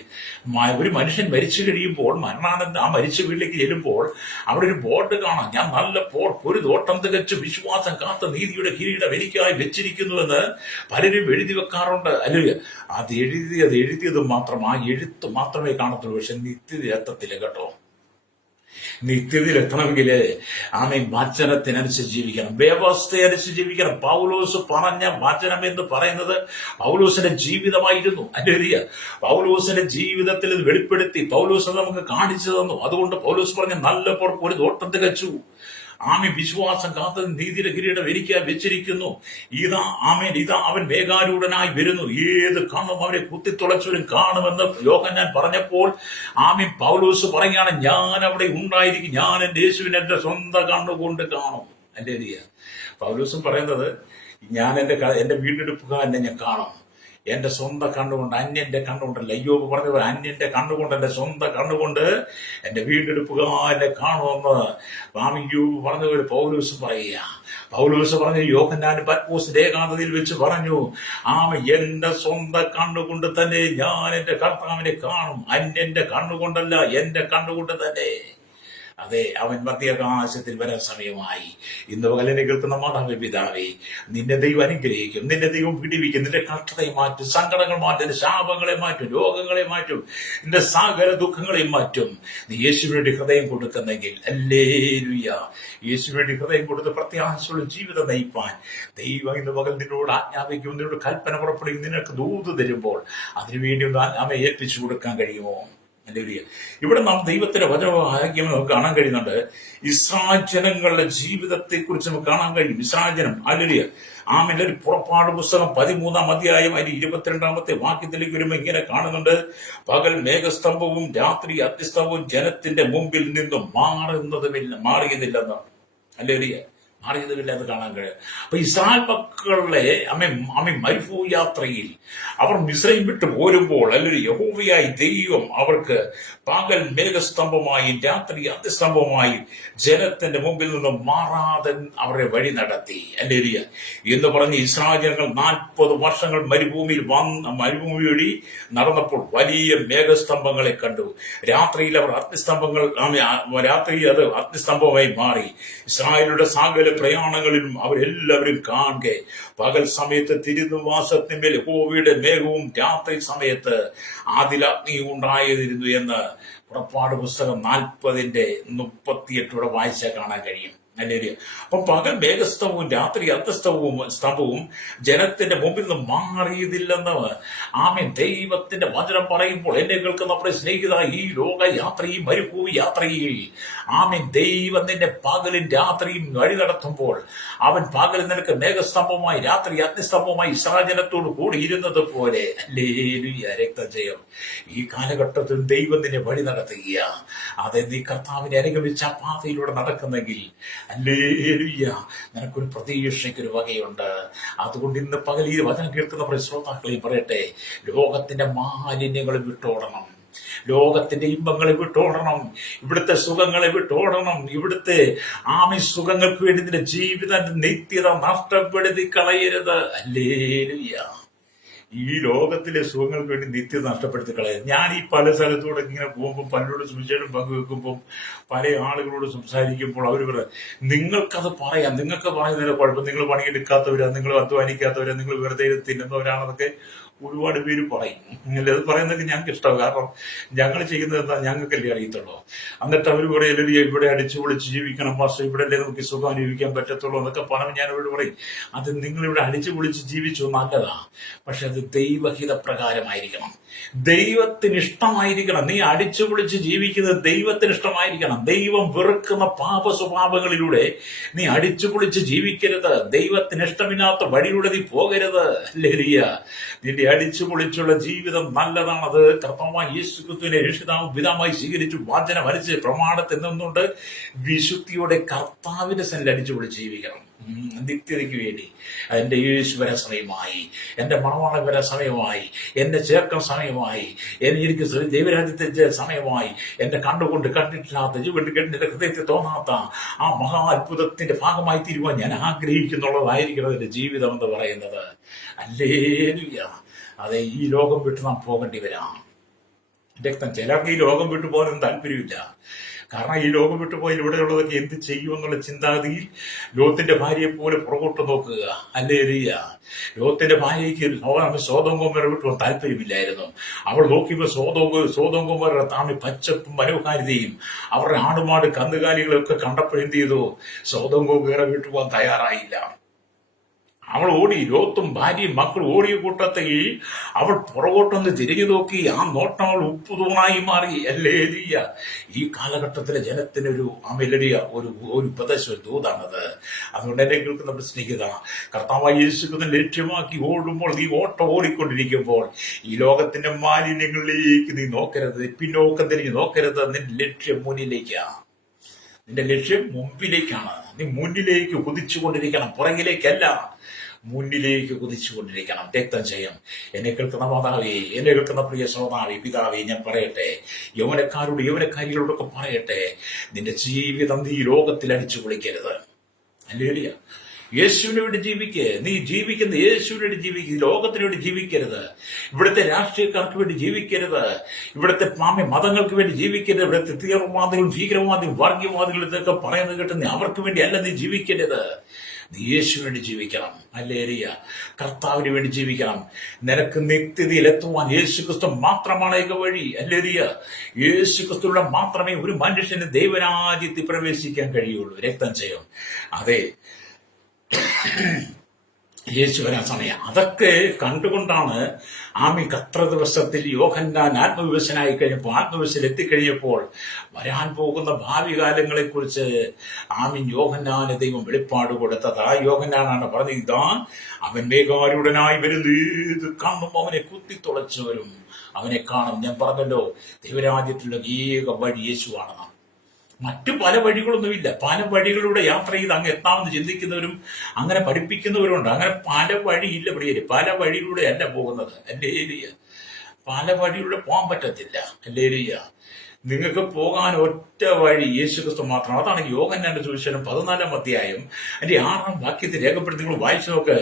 ഒരു മനുഷ്യൻ മരിച്ചു കഴിയുമ്പോൾ, മരണാനന്തരം ആ മരിച്ച വീട്ടിലേക്ക് ചെല്ലുമ്പോൾ അവിടെ ഒരു ബോർഡ് കാണാം. ഞാൻ നല്ല ഒരു തോട്ടം തികച്ച് വിശ്വാസം കാത്ത നീതിയുടെ കിരീടം എനിക്കായി വെച്ചിരിക്കുന്നുവെന്ന് പലരും എഴുതി വെക്കാറുണ്ട്. അല്ലെങ്കിൽ അത് എഴുതിയത് മാത്രം, ആ എഴുത്ത് മാത്രമേ കാണത്തുള്ളൂ. പക്ഷെ നിത്യത എത്തത്തില്ല കേട്ടോ. നിത്യതയിൽ എത്തണമെങ്കിൽ വചനത്തിനനുസരിച്ച് ജീവിക്കണം, വ്യവസ്ഥയനുസരിച്ച് ജീവിക്കണം. പൗലോസ് പറഞ്ഞ വചനം എന്ന് പറയുന്നത് പൗലോസിന്റെ ജീവിതമായിരുന്നു. അല്ലേലൂയ. പൗലോസിന്റെ ജീവിതത്തിൽ ഇത് വെളിപ്പെടുത്തി പൗലോസ് നമുക്ക് കാണിച്ചു തന്നു. അതുകൊണ്ട് പൗലോസ് പറഞ്ഞ നല്ല ഒരു തോട്ടം തികച്ചു, വിശ്വാസം കാത്ത നീതിയുടെ കിരീടം എനിക്കായി വെച്ചിരിക്കുന്നു. ഇതാ അവൻ വേഗാരൂഢനായി വരുന്നു, ഏത് കണ്ണും അവനെ കുത്തിത്തുളച്ചവരും കാണുമെന്ന് യോഹന്നാൻ പറഞ്ഞപ്പോൾ പൗലോസ് പറയുകയാണ്, ഞാൻ അവിടെ ഉണ്ടായിരിക്കും, ഞാൻ എന്റെ യേശുവിനെ എന്റെ സ്വന്തം കണ്ണുകൊണ്ട് കാണും. അല്ലേലൂയ. പൗലോസും പറയുന്നത്, ഞാൻ എന്റെ വീണ്ടെടുപ്പുകാരനെ ഞാൻ കാണും, എന്റെ സ്വന്തം കണ്ണുകൊണ്ട്. അന്യന്റെ കണ്ണുകൊണ്ടല്ല. അയ്യോബ് പറഞ്ഞത്, അന്യന്റെ കണ്ണുകൊണ്ട്, എന്റെ സ്വന്തം കണ്ണുകൊണ്ട് എന്റെ വീണ്ടെടുപ്പുകാരനെ കാണുമെന്ന് അയ്യോബ് പറഞ്ഞതുപോലെ പൗലോസ് പറയുക. പൗലോസ് പറഞ്ഞു, യോഹന്നാൻ പത്മോസിന്റെ ഏകാന്തതയിൽ വെച്ച് പറഞ്ഞു, എന്റെ സ്വന്തം കണ്ണുകൊണ്ട് തന്നെ ഞാൻ എന്റെ കർത്താവിനെ കാണും. അന്യന്റെ കണ്ണുകൊണ്ടല്ല, എന്റെ കണ്ണുകൊണ്ട് തന്നെ. അതെ, അവൻ മധ്യാകാശത്തിൽ വരാൻ സമയമായി. ഇന്ന് പകലിനെ കേൾക്കുന്ന മാതാവേ, പിതാവേ, നിന്നെ ദൈവം അനുഗ്രഹിക്കും, നിന്നെ ദൈവം പിടിവിക്കും, നിന്റെ കഷ്ടതയെ മാറ്റും, സങ്കടങ്ങൾ മാറ്റും, ശാപങ്ങളെ മാറ്റും, രോഗങ്ങളെ മാറ്റും, നിന്റെ സകല ദുഃഖങ്ങളെയും മാറ്റും. നീ യേശുവിന് വേണ്ടി ഹൃദയം കൊടുക്കുന്നെങ്കിൽ, ഹല്ലേലൂയ, യേശുവിന് വേണ്ടി ഹൃദയം കൊടുത്ത് പ്രത്യാശയുള്ള ജീവിതം നയിപ്പാൻ ദൈവം ഇന്ന് പകൽ നിന്നോട് ആജ്ഞാപിക്കും, നിന്നോട് കൽപ്പന പുറപ്പെടുകയും നിനക്ക് ദൂത് തരുമ്പോൾ അതിനുവേണ്ടി ഒന്ന് ആത്മാവെ ഏൽപ്പിച്ചു കൊടുക്കാൻ കഴിയുമോ? അല്ലേലൂയ. ഇവിടെ നാം ദൈവത്തിന്റെ വചനവാക്യം നമുക്ക് കാണാൻ കഴിയുന്നുണ്ട്. ഇസ്രായേൽ ജനങ്ങളുടെ ജീവിതത്തെ കുറിച്ച് നമുക്ക് കാണാൻ കഴിയും. ഇസ്രായേൽ ജനം, ഹല്ലേലൂയ, ഒരു പുറപ്പാട് പുസ്തകം 13-ാം അധ്യായം 22-ാമത്തെ വാക്യത്തിലേക്ക് വരുമ്പോൾ ഇങ്ങനെ കാണുന്നുണ്ട്, പകൽ മേഘസ്തംഭവും രാത്രി അഗ്നിസ്തംഭവും ജനത്തിന്റെ മുമ്പിൽ നിന്നും മാറിയതില്ലെന്ന്. ഹല്ലേലൂയ. മാറിയതുമില്ല എന്ന് കാണാൻ കഴിയും. അപ്പൊ ഇസ്രായേൽ മക്കളെ മരുഭൂമി യാത്രയിൽ അവർ മിസ്രൈം വിട്ട് പോരുമ്പോൾ, അല്ലെങ്കിൽ യഹോവയായി ദൈവം അവർക്ക് പകൽ മേഘസ്തംഭമായും രാത്രി അഗ്നിസ്തംഭമായും ജനത്തിന്റെ മുമ്പിൽ നിന്നും മാറാതെ അവരെ വഴി നടത്തി. അല്ലേലൂയ എന്ന് പറഞ്ഞ് ഇസ്രായേൽ ജനങ്ങൾ 40 വർഷങ്ങൾ മരുഭൂമി വഴി നടന്നപ്പോൾ വലിയ മേഘസ്തംഭങ്ങളെ കണ്ടു. രാത്രിയിൽ അവർ രാത്രി അത് അഗ്നിസ്തംഭമായി മാറി. ഇസ്രായേലിയുടെ സകല പ്രയാണങ്ങളിലും അവരെല്ലാവരും കാണുക, പകൽ സമയത്ത് തിരുനിവാസത്തിന്മേൽ യഹോവയുടെ മേഘവും രാത്രി സമയത്ത് അതിലഗ്നിയും ഉണ്ടായിരുന്നു എന്ന് പുറപ്പാട് പുസ്തകം 40:38 വായിച്ചാൽ കാണാൻ കഴിയും. അല്ലേലൂയ. അപ്പൊ പകൽ മേഘസ്തംഭവും രാത്രി അഗ്നിസ്തംഭവും ജനത്തിന്റെ മുമ്പിൽ നിന്ന് മാറിയതില്ലെന്ന് ദൈവത്തിന്റെ വചനം പറയുമ്പോൾ എന്നെ കേൾക്കുന്ന സ്നേഹിത, ഈ ലോക യാത്രയും മരുഭൂമി യാത്രയിൽ ദൈവം നിന്നെ പകലും രാത്രിയും വഴി നടത്തുമ്പോൾ അവൻ പകൽ നിനക്ക് മേഘസ്തംഭവുമായി രാത്രി അഗ്നിസ്തംഭവുമായി ഇസ്രായേലത്തോട് കൂടി ഇരുന്നത് പോലെ. ഹല്ലേലൂയ. രക്തജയം. ഈ കാലഘട്ടത്തിൽ ദൈവം നിന്നെ വഴി നടത്തുക. അതെ, നീ കർത്താവിനെ അനുഗമിച്ച പാതയിലൂടെ നടക്കുന്നെങ്കിൽ ഹല്ലേലൂയ. നിനക്കൊരു പ്രതീക്ഷയ്ക്കൊരു വകയുണ്ട്. അതുകൊണ്ട് ഇന്ന് പകൽ ഈ വചനം കേൾക്കുന്ന ശ്രോതാക്കളെയും പറയട്ടെ, ലോകത്തിന്റെ മാലിന്യങ്ങൾ വിട്ടോടണം, ലോകത്തിന്റെ ഇമ്പങ്ങളെ വിട്ടോടണം, ഇവിടുത്തെ സുഖങ്ങളെ വിട്ടോടണം, ഇവിടുത്തെ സുഖങ്ങൾക്ക് വേണ്ടി നിന്റെ ജീവിത നിത്യത നഷ്ടപ്പെടുത്തി കളയരുത്. ഹല്ലേലൂയ. ഈ ലോകത്തിലെ സുഖങ്ങൾക്ക് വേണ്ടി നിത്യത നഷ്ടപ്പെടുത്തി കളയരുത്. ഞാൻ ഈ പല സ്ഥലത്തൂടെ ഇങ്ങനെ പോകുമ്പോൾ പലരോട് സുവിശേഷം പങ്കുവെക്കുമ്പോൾ പല ആളുകളോട് സംസാരിക്കുമ്പോൾ അവർ പറയും, നിങ്ങൾക്കത് പറയാം, നിങ്ങൾക്ക് പറയുന്നതിന് കുഴപ്പം, നിങ്ങൾ പണിയെടുക്കാത്തവരാ, നിങ്ങൾ അധ്വാനിക്കാത്തവരാ, നിങ്ങൾ വെറുതെ തിന്നുന്നവരാണെന്നൊക്കെ ഒരുപാട് പേര് പറയും. അത് പറയുന്നതൊക്കെ ഞങ്ങൾക്ക് ഇഷ്ടമാണ്. കാരണം ഞങ്ങൾ ചെയ്യുന്നത് എന്താ ഞങ്ങൾക്കല്ലേ അറിയത്തുള്ളൂ. എന്നിട്ട് അവർ പറയും, ഇവിടെ അടിച്ചു പൊളിച്ച് ജീവിക്കണം മാസ്റ്റർ, ഇവിടെ അല്ലേ നമുക്ക് സുഖം അനുഭവിക്കാൻ പറ്റത്തുള്ളൂ എന്നൊക്കെ പറഞ്ഞ് ഞാൻ അവരോട് പറയും, അത് നിങ്ങളിവിടെ അടിച്ചു പൊളിച്ച് ജീവിച്ചു നല്ലതാ, പക്ഷെ അത് ദൈവഹിത പ്രകാരമായിരിക്കണം, ദൈവത്തിന് ഇഷ്ടമായിരിക്കണം. നീ അടിച്ചു പൊളിച്ച് ജീവിക്കുന്നത് ദൈവത്തിന് ഇഷ്ടമായിരിക്കണം. ദൈവം വെറുക്കുന്ന പാപ സ്വഭാവങ്ങളിലൂടെ നീ അടിച്ചു പൊളിച്ച് ജീവിക്കരുത്. ദൈവത്തിന് ഇഷ്ടമില്ലാത്ത വഴിയിലൂടെ നീ പോകരുത്. ഹല്ലേലൂയ. നിന്റെ അടിച്ചു പൊളിച്ചുള്ള ജീവിതം നല്ലതാണത്. കർത്താവായ യേശു ക്രിസ്തുവിനെ രക്ഷിതാവും പിതാവായി സ്വീകരിച്ചു വചനം അനുസരിച്ച് പ്രമാണത്തിൽ നിന്നുകൊണ്ട് വിശുദ്ധിയോടെ കർത്താവിന്റെ സന്നിധിയിൽ അടിച്ചു പൊളിച്ച് ജീവിക്കണം. നിത്യതയ്ക്ക് വേണ്ടി എന്റെ യേശു വരാൻ സമയമായി, എന്റെ മണവാളൻ വരാൻ സമയമായി, എന്നെ ചേർക്കാൻ സമയമായി, എനിക്ക് ദൈവരാജ്യത്തെ സമയമായി. എന്റെ കണ്ടുകൊണ്ട് കണ്ടിട്ടില്ലാത്ത ജീവൻ കേട്ടിന്റെ ഹൃദയത്തിൽ തോന്നാത്ത ആ മഹാ അത്ഭുതത്തിന്റെ ഭാഗമായി തീരുവാൻ ഞാൻ ആഗ്രഹിക്കുന്നുള്ളതായിരിക്കണം എന്റെ ജീവിതം എന്ന് പറയുന്നത്. ഹല്ലേലൂയ. അതെ, ഈ ലോകം വിട്ട് നാം പോകേണ്ടി വരാം. രക്തം ചിലർക്ക് ഈ ലോകം വിട്ടു പോകാൻ താല്പര്യമില്ല. കാരണം ഈ ലോകം വിട്ടുപോയി ഇവിടെയുള്ളതൊക്കെ എന്ത് ചെയ്യുമെന്നുള്ള ചിന്താഗതിയിൽ ലോത്തിന്റെ ഭാര്യയെ പോലെ പുറകോട്ട് നോക്കുക. ഹല്ലേലൂയ. ലോത്തിന്റെ ഭാര്യയ്ക്ക് സോദോം ഗൊമോറ വിട്ടു താല്പര്യമില്ലായിരുന്നു. അവൾ നോക്കിയപ്പോൾ സോദോം ഗൊമോറ താമി പച്ചപ്പും മനോഹാരിതയും അവരുടെ ആടുമാട് കന്നുകാലികളൊക്കെ കണ്ടപ്പോൾ എന്ത് ചെയ്തു? സോദോം ഗൊമോറ വിട്ടുപോകാൻ തയ്യാറായില്ല. അവൾ ഓടി, ലോത്തും ഭാര്യയും മക്കളും ഓടിയ കൂട്ടത്തിൽ അവൾ പുറകോട്ടൊന്ന് തിരിഞ്ഞു നോക്കി. ആ നോട്ടം അവൾ ഉപ്പുതൂണായി മാറി. ഹല്ലേലൂയ. ഈ കാലഘട്ടത്തിലെ ജനത്തിനൊരു അമലരിയ ഒരു ഉപദേശ ദൂതാണത്. അതുകൊണ്ട് എന്നെ കേൾക്കുന്ന പ്രശ്നിക്കുക, കർത്താവായ യേശുക്രിസ്തുവിനെ ലക്ഷ്യമാക്കി ഓടുമ്പോൾ, നീ ഓട്ടം ഓടിക്കൊണ്ടിരിക്കുമ്പോൾ ഈ ലോകത്തിന്റെ മാലിന്യങ്ങളിലേക്ക് നീ നോക്കരുത്, പിന്നോക്കം തിരിഞ്ഞ് നോക്കരുത്. നിന്റെ ലക്ഷ്യം മുന്നിലേക്കാണ്, നിന്റെ ലക്ഷ്യം മുമ്പിലേക്കാണ്. നീ മുന്നിലേക്ക് കുതിച്ചുകൊണ്ടിരിക്കണം, പുറകിലേക്കല്ല, മുന്നിലേക്ക് കുതിച്ചുകൊണ്ടിരിക്കണം. രക്തം ചെയ്യും. എന്നെ കേൾക്കുന്ന മാതാവേ, എന്നെ കേൾക്കുന്ന പ്രിയ സഹോദരി പിതാവേ, ഞാൻ പറയട്ടെ, യൗവനക്കാരികളോടൊക്കെ പറയട്ടെ, നിന്റെ ജീവിതം നീ ലോകത്തിൽ അടിച്ചു പൊളിക്കരുത്. ഹല്ലേലൂയ. യേശുവിന് വേണ്ടി ജീവിക്കുക. നീ ജീവിക്കുന്ന യേശുവിന് വേണ്ടി ജീവിക്കുക, ലോകത്തിന് വേണ്ടി ജീവിക്കരുത്. ഇവിടുത്തെ രാഷ്ട്രീയക്കാർക്ക് വേണ്ടി ജീവിക്കരുത്. ഇവിടുത്തെ മതങ്ങൾക്ക് വേണ്ടി ജീവിക്കരുത്. ഇവിടുത്തെ തീവ്രവാദികളും ഭീകരവാദികളും വർഗീയവാദികളും ഇതൊക്കെ പറയുന്നത് കേട്ട് അവർക്ക് വേണ്ടി അല്ല നീ ജീവിക്കരുത്. നീ യേശുവിന് വേണ്ടി ജീവിക്കണം. ഹല്ലേലൂയ. കർത്താവിന് വേണ്ടി ജീവിക്കണം. നിനക്ക് നിത്യതയിലെത്തുവാൻ യേശുക്രിസ്തു മാത്രമാണ് ഏക വഴി. ഹല്ലേലൂയ. യേശുക്രിസ്തുവിലൂടെ മാത്രമേ ഒരു മനുഷ്യന് ദൈവരാജ്യത്തിൽ പ്രവേശിക്കാൻ കഴിയുള്ളൂ. രക്തം ചെയ്യും. അതെ, യേശു വരാൻ സമയം. അതൊക്കെ കണ്ടുകൊണ്ടാണ് കത്ര ദിവസത്തിൽ യോഹന്നാൻ ആത്മവിവശനായി കഴിഞ്ഞപ്പോൾ, ആത്മവിവശയിൽ എത്തിക്കഴിഞ്ഞപ്പോൾ വരാൻ പോകുന്ന ഭാവി കാലങ്ങളെക്കുറിച്ച് യോഹന്നാന് ദൈവം വെളിപ്പാട് കൊടുത്തത്. ആ യോഹന്നാനാണ് പറഞ്ഞത്, ഇതാ അവൻ വേഗാരൂഢനായി വരുന്നു, ഇത് കാണുമ്പോൾ അവനെ കുത്തിത്തുളച്ചവരും അവനെ കാണും. ഞാൻ പറഞ്ഞല്ലോ, ദൈവരാജ്യത്തിലുള്ള ഏക വഴി യേശുവാണ്. മറ്റു പല വഴികളൊന്നുമില്ല. പല വഴികളിലൂടെ യാത്ര ചെയ്ത് അങ്ങ് എത്താമെന്ന് ചിന്തിക്കുന്നവരും അങ്ങനെ പഠിപ്പിക്കുന്നവരുണ്ട്. അങ്ങനെ പല വഴിയില്ല പ്രിയര്, പല വഴിയിലൂടെ അല്ല പോകുന്നത്. ഹല്ലേലൂയ. പല വഴിയിലൂടെ പോകാൻ പറ്റത്തില്ല. ഹല്ലേലൂയ. നിങ്ങൾക്ക് പോകാൻ ഒറ്റ വഴി യേശുക്രിസ്തു മാത്രം. അതാണ് യോഹന്നാന്റെ സുവിശേഷം 14-ാം അധ്യായം അതിന്റെ 6-ാം വാക്യത്തിൽ രേഖപ്പെടുത്തി നിങ്ങൾ വായിച്ചു നോക്ക്.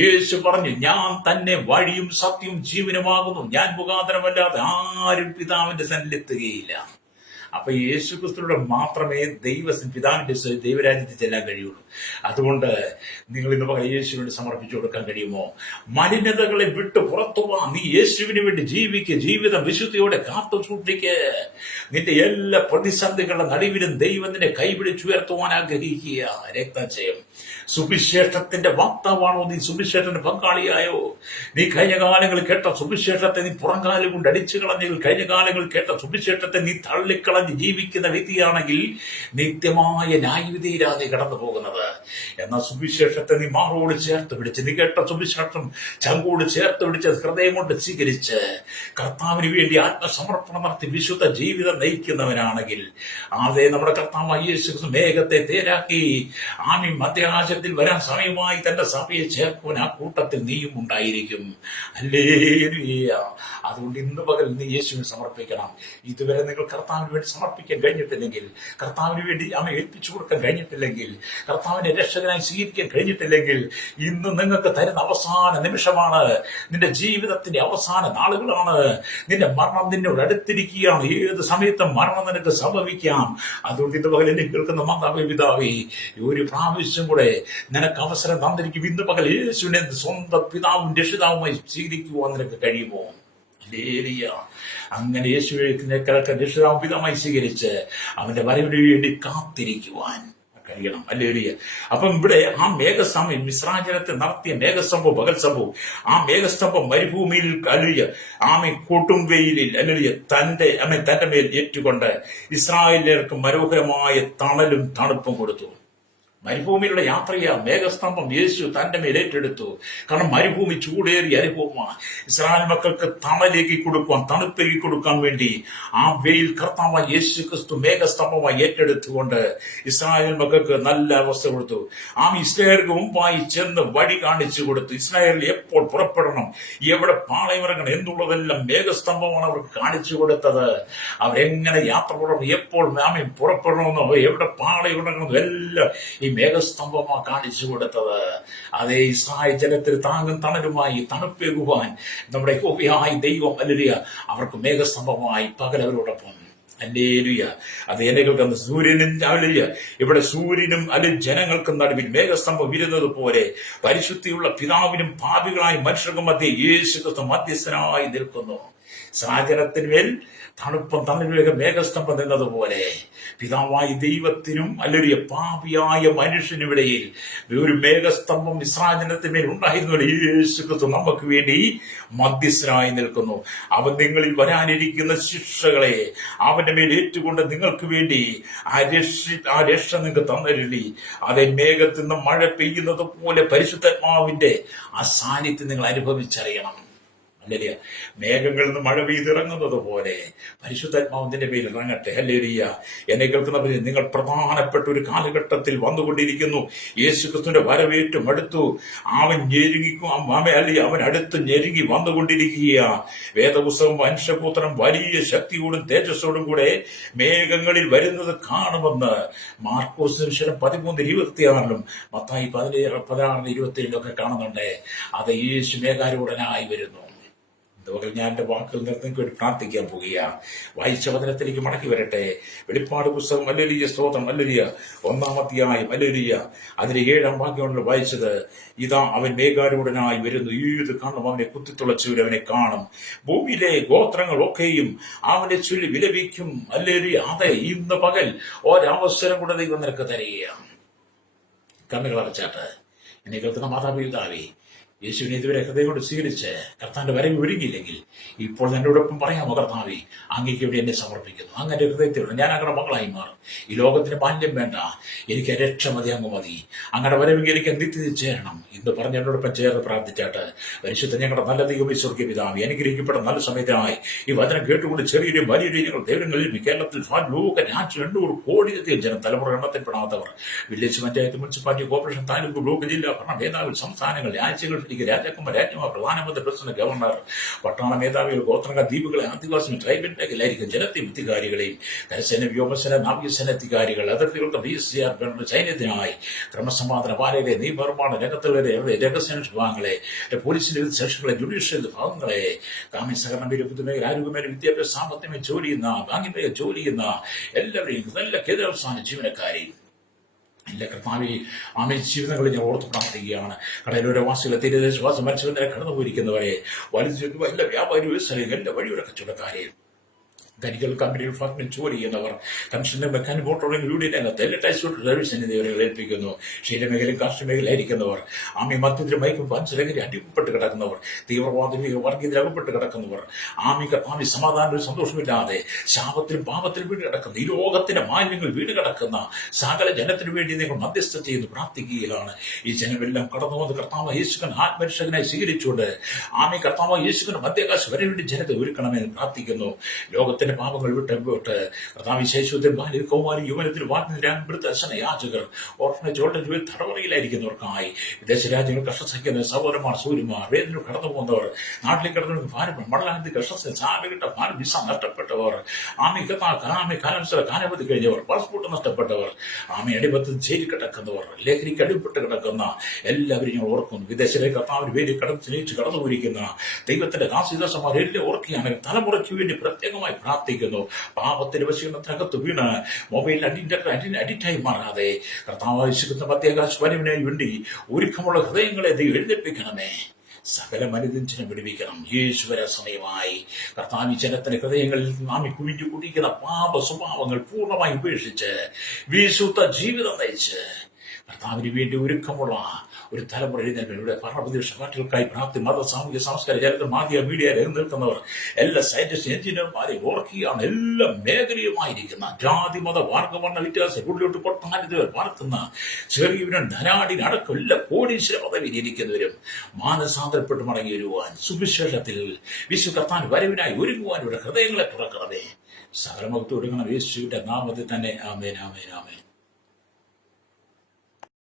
യേശു പറഞ്ഞു, ഞാൻ തന്നെ വഴിയും സത്യവും ജീവനുമാകുന്നു, ഞാൻ മുഖാന്തരമല്ലാതെ ആരും പിതാവിന്റെ സന്നിധിയിലെത്തുകയില്ല. അപ്പൊ യേശുക്രിസ്തുവിലൂടെ മാത്രമേ പിതാവിന്റെ ദൈവരാജ്യത്തിൽ ചെല്ലാൻ കഴിയുള്ളൂ. അതുകൊണ്ട് നിങ്ങൾ ഇന്ന് പകരം യേശുവിന് സമർപ്പിച്ചു കൊടുക്കാൻ കഴിയുമോ? മലിനതകളെ വിട്ട് പുറത്തു പോവാ. നീ യേശുവിന് വേണ്ടി ജീവിക്കുക. ജീവിതം വിശുദ്ധിയോടെ കാത്തു സൂക്ഷിക്കുക. നിന്റെ എല്ലാ പ്രതിസന്ധികളുടെ നടുവിലും ദൈവം നിന്നെ കൈപിടിച്ചുയർത്തുവാൻ ആഗ്രഹിക്കുക. രക്തം ചെയ്യും. സുവിശേഷത്തിന്റെ വക്താവാണോ നീ? സുവിശേഷത്തിന്റെ പങ്കാളിയായോ? നീ കഴിഞ്ഞ കാലങ്ങളിൽ കേട്ട സുവിശേഷത്തെ നീ പുറംകാലം കൊണ്ട് അടിച്ചു കളഞ്ഞെങ്കിൽ, കഴിഞ്ഞ കാലങ്ങളിൽ കേട്ട സുവിശേഷത്തെ നീ തള്ളിക്കളഞ്ഞ കളഞ്ഞ് ജീവിക്കുന്ന വ്യക്തിയാണെങ്കിൽ നിത്യമായ ന്യായവിധിയിലാണ് കടന്നു പോകുന്നത്. എന്നാൽ സുവിശേഷത്തെ നീ മാറോട് ചേർത്ത് പിടിച്ച്, നീ കേട്ട സുവിശേഷം ചങ്കോട് ചേർത്ത് പിടിച്ച് ഹൃദയം കൊണ്ട് സ്വീകരിച്ച് കർത്താവിന് വേണ്ടി ആത്മസമർപ്പണം നടത്തി വിശുദ്ധ ജീവിതം നയിക്കുന്നവനാണെങ്കിൽ, അതേ നമ്മുടെ കർത്താവ് യേശു മേഘത്തെ തേരാക്കി ആമീൻ മധ്യാകാശത്തിൽ വരാൻ സമയമായി തന്റെ സഭയെ ചേർക്കുവാൻ ആ കൂട്ടത്തിൽ നീയും ഉണ്ടായിരിക്കും. ഹല്ലേലൂയ. അതുകൊണ്ട് ഇന്ന് പകൽ നീ യേശുവിനെ സമർപ്പിക്കണം. ഇതുവരെ നിങ്ങൾ കർത്താവിന് വേണ്ടി സമർപ്പിക്കാൻ കഴിഞ്ഞിട്ടില്ലെങ്കിൽ, കർത്താവിന് വേണ്ടി ഏൽപ്പിച്ചു കൊടുക്കാൻ കഴിഞ്ഞിട്ടില്ലെങ്കിൽ, കർത്താവിനെ രക്ഷകനായി സ്വീകരിക്കാൻ കഴിഞ്ഞിട്ടില്ലെങ്കിൽ, ഇന്ന് നിങ്ങൾക്ക് തരുന്ന അവസാന നിമിഷമാണ്. നിന്റെ ജീവിതത്തിന്റെ അവസാന നാളുകളാണ്. നിന്റെ മരണം നിന്നോട് അടുത്തിരിക്കുകയാണ്. ഏത് സമയത്തും മരണം നിനക്ക് സംഭവിക്കാം. അതുകൊണ്ട് ഇന്ന് പകൽ എന്നെ കേൾക്കുന്ന മാതാവേ പിതാവേ, ഒരു പ്രാവശ്യം കൂടെ നിനക്ക് അവസരം തന്നിരിക്കും. ഇന്ന് പകൽ യേശുവിനെ സ്വന്തം പിതാവും രക്ഷിതാവുമായി സ്വീകരിക്കുവാൻ നിനക്ക് കഴിയുമോ? അങ്ങനെ യേശുവിനെ രക്ഷിതാവും പിതാവുമായി സ്വീകരിച്ച് അവന്റെ വരവിന് വേണ്ടി കാത്തിരിക്കുവാൻ കഴിയണം. ഹല്ലേലൂയ. അപ്പം ഇവിടെ ആ മേഘസ്തംഭം, മിസ്രാജനത്തിൽ നടത്തിയ മേഘസ്തംഭം, പകൽ സംഭവം, ആ മേഘസ്തംഭം മരുഭൂമിയിൽ കൊടും വെയിലിൽ തന്റെ മേൽ ഏറ്റുകൊണ്ട് ഇസ്രായേലിയർക്ക് മനോഹരമായ തണലും തണുപ്പും കൊടുത്തു. മരുഭൂമിയിലുള്ള യാത്രയാ മേഘസ്തംഭം യേശു തന്റെ മേൽ ഏറ്റെടുത്തു. കാരണം മരുഭൂമി ചൂടേറിയ അനുഭവമാണ്. ഇസ്രായേൽ മക്കൾക്ക് തണലേക്കി കൊടുക്കുവാൻ, തണുപ്പേക്കി കൊടുക്കാൻ വേണ്ടി ആ വെയിൽ കർത്താവായ യേശു ക്രിസ്തു മേഘസ്തംഭമായി ഏറ്റെടുത്തുകൊണ്ട് ഇസ്രായേൽ മക്കൾക്ക് നല്ല അവസ്ഥ കൊടുത്തു. ഇസ്രായേലിന് മുമ്പായി ചെന്ന് വഴി കാണിച്ചു കൊടുത്തു. ഇസ്രായേലിൽ എപ്പോൾ പുറപ്പെടണം, എവിടെ പാളയമിറങ്ങണം എന്നുള്ളതെല്ലാം മേഘസ്തംഭമാണ് അവർക്ക് കാണിച്ചു കൊടുത്തത്. അവരെങ്ങനെ യാത്ര പുറപ്പെടണം, എപ്പോൾ പുറപ്പെടണമെന്നോ എവിടെ പാളയമിറങ്ങണമെന്നോ എല്ലാം ഈ മേഘസ്തംഭമാ കാണിച്ചു കൊടുത്തത്. അതേ ഇസ്രായേൽ ജനത്തിൽ താങ്ങും തണലുമായി തണുപ്പേകുവാൻ നമ്മുടെ യഹോവയായ ദൈവം ഹല്ലേലൂയ അവർക്ക് മേഘസ്തംഭമായി പകലവരോടൊപ്പം. ഹല്ലേലൂയ. അത് എനകൾക്ക് സൂര്യനും ഹല്ലേലൂയ ഇവിടെ സൂര്യനും ജനങ്ങൾക്കും നടുവിൽ മേഘസ്തംഭം ഇരുന്നത് പോലെ പരിശുദ്ധിയുള്ള പിതാവിനും പാപികളായ മനുഷ്യർക്കും മധ്യേ യേശു ക്രിസ്തു മധ്യസ്ഥനായി നിൽക്കുന്നു. സാഹചര്യത്തിന്മേൽ തണുപ്പം തണുവേഗം മേഘസ്തംഭം നിന്നതുപോലെ പിതാവായ ദൈവത്തിനും അല്ലെങ്കിൽ പാപിയായ മനുഷ്യനിവിടയിൽ ഒരു മേഘസ്തംഭം ഇസ്രായേലിന്മേൽ ഉണ്ടായിരുന്നപോലെ യേശു ക്രിസ്തു നമുക്ക് വേണ്ടി മധ്യസ്ഥനായി നിൽക്കുന്നു. അവൻ നിങ്ങളിൽ വരാനിരിക്കുന്ന ശിക്ഷകളെ അവന്റെ മേൽ ഏറ്റുകൊണ്ട് നിങ്ങൾക്ക് വേണ്ടി ആ രക്ഷ നിങ്ങൾക്ക് തന്നരുളി. അതേ മേഘത്തിൽ നിന്ന് മഴ പെയ്യുന്നത് പോലെ പരിശുദ്ധാത്മാവിന്റെ ആ സാന്നിധ്യം നിങ്ങൾ അനുഭവിച്ചറിയണം. ഹല്ലേലൂയ. മേഘങ്ങളിൽ നിന്ന് മഴ പെയ്തിറങ്ങുന്നത് പോലെ പരിശുദ്ധാത്മാവിന്റെ പേരിൽ ഇറങ്ങട്ടെ. ഹല്ലേലൂയ. എന്നെ കേൾക്കുന്ന നിങ്ങൾ പ്രധാനപ്പെട്ട ഒരു കാലഘട്ടത്തിൽ വന്നുകൊണ്ടിരിക്കുന്നു. യേശു ക്രിസ്തുവിന്റെ വരവേറ്റും അടുത്തു. അവൻ അടുത്ത് ഞെരുങ്ങി വന്നുകൊണ്ടിരിക്കുക. വേദപുസ്തകം മനുഷ്യപുത്രൻ വലിയ ശക്തിയോടും തേജസ്സോടും കൂടെ മേഘങ്ങളിൽ വരുന്നത് കാണുമെന്ന് മാർക്കോസ് 13:26 മത്തായി 16:27 കാണുന്നുണ്ട്. അത് യേശു മേഘാരൂഢനായി വരുന്നു. ഇതുപോലെ ഞാൻ എന്റെ വാക്കുകൾ നിർത്തി വേണ്ടി പ്രാർത്ഥിക്കാൻ പോവുകയാണ്. വായിച്ച വചനത്തിലേക്ക് മടക്കി വരട്ടെ. വെളിപ്പാട് പുസ്തകം ഹല്ലേലൂയ, സ്തോത്രം, ഹല്ലേലൂയ, 1-ാം അധ്യായം, ഹല്ലേലൂയ, അതിലെ 7-ാം വാക്യമാണ് വായിച്ചത്. ഇതാ അവൻ മേഘാരൂഢനായി വരുന്നു. ഇത് കാണും, അവനെ കുത്തിത്തുളച്ചവർ അവനെ കാണും. ഭൂമിയിലെ ഗോത്രങ്ങളൊക്കെയും അവനെ ചൊല്ലി വിലപിക്കും. ഹല്ലേലൂയ. അതെ, ഇന്ന് പകൽ ഒരവസരം കൂടെ ദൈവം നിനക്ക് തരികയാണ്. കണ്ണുകൾ അടച്ചാട്ട് എന്നെ കേൾക്കുന്ന മാതാപിതാവേ, യേശുവിനെ ഇതുവരെ ഹൃദയം കൊണ്ട് സ്വീകരിച്ച് കർത്താവിന്റെ വരവ് ഒരുങ്ങിയില്ലെങ്കിൽ ഇപ്പോൾ എന്നോടൊപ്പം പറയാമോ, കർത്താവേ അങ്ങേക്ക് വേണ്ടി എന്നെ സമർപ്പിക്കുന്നു. അങ്ങനെ ഹൃദയത്തിലുള്ള ഞാൻ അങ്ങനെ മകളായി മാറും. ഈ ലോകത്തിന് മാന്യം വേണ്ട, എനിക്ക് രക്ഷ മതി, അങ്ങ് മതി. അങ്ങനെ വരവെങ്കിൽ എനിക്ക് നിത്യത ചേരണം. ഇന്ന് പറഞ്ഞ എന്നോടൊപ്പം ചേർന്ന് പ്രാർത്ഥിച്ചാട്ട് പരിശുദ്ധ ഞങ്ങളുടെ നല്ല ദൈവമേ, സ്വർഗ്ഗീയ പിതാവേ, അനുഗ്രഹിക്കപ്പെട്ട നല്ല സമയത്തിനായി ഈ വചനം കേട്ടുകൊണ്ട് ചെറിയൊരു വലിയൊരു ഞങ്ങൾ ദൈവങ്ങളിൽ കേരളത്തിൽ ലോക രാജ്യം 800 കോടിയിലധികം ജനം, തലമുറ എണ്ണത്തിൽപ്പെടാത്തവർ, village panchayat, municipality, corporation, taluk, block, ജില്ലാ ഭരണ മേധാവികൾ, സംസ്ഥാനങ്ങൾ, രാജ്യങ്ങൾ, രാജാക്കന്മാർ, രാജ്യമാർ, പ്രധാനമന്ത്രി, പ്രസിഡന്റ്, ഗവർണർ, പട്ടാള മേധാവികൾ, ഗോത്രങ്ങൾ, ദ്വീപുകളെ, ആദിവാസികൾ, ട്രൈബൽ മേഖലയിലായിരിക്കും ജനത്തെയും അധികാരികളെയും, കരസേന, വ്യോമസേന, നാവികസേന അധികാരികൾ, അതിർത്തികളുടെ BSCR സൈന്യത്തിനായി, ക്രമസമാധാന പാലകരെ, നിയമനിർമ്മാണ രംഗത്തുള്ളവരെ, രഹസ്യ വിഭാഗങ്ങളെ, പോലീസിന്റെ വിവിധ സെക്ഷനുകളെ, ജുഡീഷ്യൽ വിഭാഗങ്ങളെ, കാമ്യ സഹകരണ മേഖല, ആരോഗ്യമേഖല, വിദ്യാഭ്യാസ, സാമ്പത്തിക ജോലി ചെയ്യുന്ന, ബാങ്കിന്മേഖല ജോലി ചെയ്യുന്ന എല്ലാവരെയും, നല്ല കേന്ദ്രസ്ഥാന ജീവനക്കാരെയും, എല്ലാ കർത്താവി ജീവിതങ്ങളിൽ ഞാൻ ഓർത്ത് പ്രാർത്ഥിക്കുകയാണ്. കടയിലൂടെ വാസികളെ, തീരദേശവാസം, മത്സ്യബന്ധനം കടന്നു പോയിരിക്കുന്നവരെ, വലിയ എല്ലാ വ്യാപാരി വ്യവസായികൾ, എല്ലാ വഴിയുടെ കച്ചവടക്കാരെയും, കരിക്കൽ കമ്പനിയിൽ ഫാക്ടറിയിൽ ജോലി ചെയ്യുന്നവർ, കൺസ്ട്രക്ഷൻ മെക്കാനിക് മോട്ടോറിലൂടെ സർവീസിനെ ദൈവങ്ങളെ ഏൽപ്പിക്കുന്നു. ക്ഷീരമേഖലയും കാർഷിക മേഖലയായിരിക്കുന്നവർ, ആമി മധ്യത്തിൽ മയക്കും പാൻസലകരി അടിപ്പെട്ട് കിടക്കുന്നവർ, തീവ്രവാദ വർഗീയത്തിൽ അകപ്പെട്ട് കിടക്കുന്നവർ, ആമി സമാധാനവും സന്തോഷമില്ലാതെ ശാപത്തിലും പാപത്തിലും വീട് കിടക്കുന്ന, ഈ ലോകത്തിന്റെ മാലിന്യങ്ങൾ വീട് കിടക്കുന്ന സകല ജനത്തിനു വേണ്ടി നിങ്ങൾ മധ്യസ്ഥ ചെയ്ത് പ്രാർത്ഥിക്കുകയാണ്. ഈ ജനമെല്ലാം കടന്നു വന്ന് കർത്താവ് യേശുവിനെ ആത്മരക്ഷകനായി സ്വീകരിച്ചുകൊണ്ട് കർത്താവ് യേശുവിന്റെ മധ്യാകാശം വരെ വേണ്ടി ജനത്തെ ഒരുക്കണമെന്ന് പ്രാർത്ഥിക്കുന്നു. ലോകത്തിന്റെ പാപങ്ങൾ വിട്ട് കർത്താവ് വിശേഷത്തിൽ ബാല്യ കൗമാരി യുവനത്തിൽ ദർശന യാചകർ, ഓർഫനേജ് ഓൾഡ് ജോലി തടവറയിലായിരിക്കുന്നവർക്കായി വിദേശ രാജ്യങ്ങൾ കഷ്ടസഹിക്കുന്ന സഹോദരന്മാർ, സൂര്യന്മാർ, വേദന കടന്നു പോകുന്നവർ, നാട്ടിലേക്ക് കടന്നു ഭാരം മടലാന്തി കഷ്ട സാലകിട്ട ഭാരം വിസ നഷ്ടപ്പെട്ടവർ, കാലാവധി കഴിഞ്ഞവർ, പാസ്പോർട്ട് നഷ്ടപ്പെട്ടവർ, അടിമത്തിൽ ചേരി കിടക്കുന്നവർ, ലഹരിക്ക് അടിപ്പെട്ട് കിടക്കുന്ന എല്ലാവരും ഞങ്ങൾ ഓർക്കുന്നു. വിദേശത്തിലേക്ക് കർത്താവിന് വേണ്ടി സ്നേഹിച്ച് കടന്നുപോയിരിക്കുന്ന ദൈവത്തിന്റെ ദാസിദാസന്മാർ എല്ലാം ഓർക്കുകയാണ്. തലമുറയ്ക്ക് വേണ്ടി പ്രത്യേകമായി പ്രാർത്ഥിക്കുന്നു. പാപത്തിന്റെ വശീകരണത്തിനകത്ത് വീണ് മൊബൈൽ അഡിക്റ്റായി മാറാതെ കർത്താവ് പ്രത്യേകാശ വരവിനായി വേണ്ടി ഒരുക്കമുള്ള ഹൃദയങ്ങളെ ദൈവം എഴുന്നേൽപ്പിക്കണമേ. സകല മനുഷ്യനെ വിടുവിക്കണം. യേശുവര സമയമായി കർത്താവ് ജനത്തിന്റെ ഹൃദയങ്ങളിൽ നാം കുഴിഞ്ഞു കുടിക്കുന്ന പാപ സ്വഭാവങ്ങൾ പൂർണ്ണമായി ഉപേക്ഷിച്ച് വിശുദ്ധ ജീവിതം നയിച്ച് കർത്താവിന് വേണ്ടി ഒരുക്കമുള്ള ഒരു തലമുറ എഴുന്നേൽപ്പിലൂടെ ഭരണപ്രദേശ പാർട്ടികൾക്കായി പ്രാപ്തി മത സാമൂഹ്യ സംസ്കാര ചരിത്രം മാധ്യമ മീഡിയ രംഗം നിൽക്കുന്നവർ എല്ലാ സയന്റിസ്റ്റ് എഞ്ചിനീയർമാരെ ഓർക്കുകയാണ്. എല്ലാ മേഖലയുമായിരിക്കുന്ന ജാതി മത വർഗവർണ്ണ വ്യത്യാസം ഉള്ളിലോട്ട് കൊട്ടാനിതവർ പാർക്കുന്ന ചെറിയവരും ധനാടിനടക്കം എല്ലാ കോടീശ്വര പദവിയിലിരിക്കുന്നവരും മാനസാന്തരപ്പെട്ട് മടങ്ങി വരുവാൻ സുവിശേഷത്തിൽ കർത്താൻ വരവിനായി ഒരുങ്ങുവാൻ ഇവിടെ ഹൃദയങ്ങളെ തുറക്കണമേ. സകലമൊക്കെ ഒരുങ്ങണം യേശുവിന്റെ നാമത്തിൽ തന്നെ. ആമേൻ, ആമേൻ, ആമേൻ.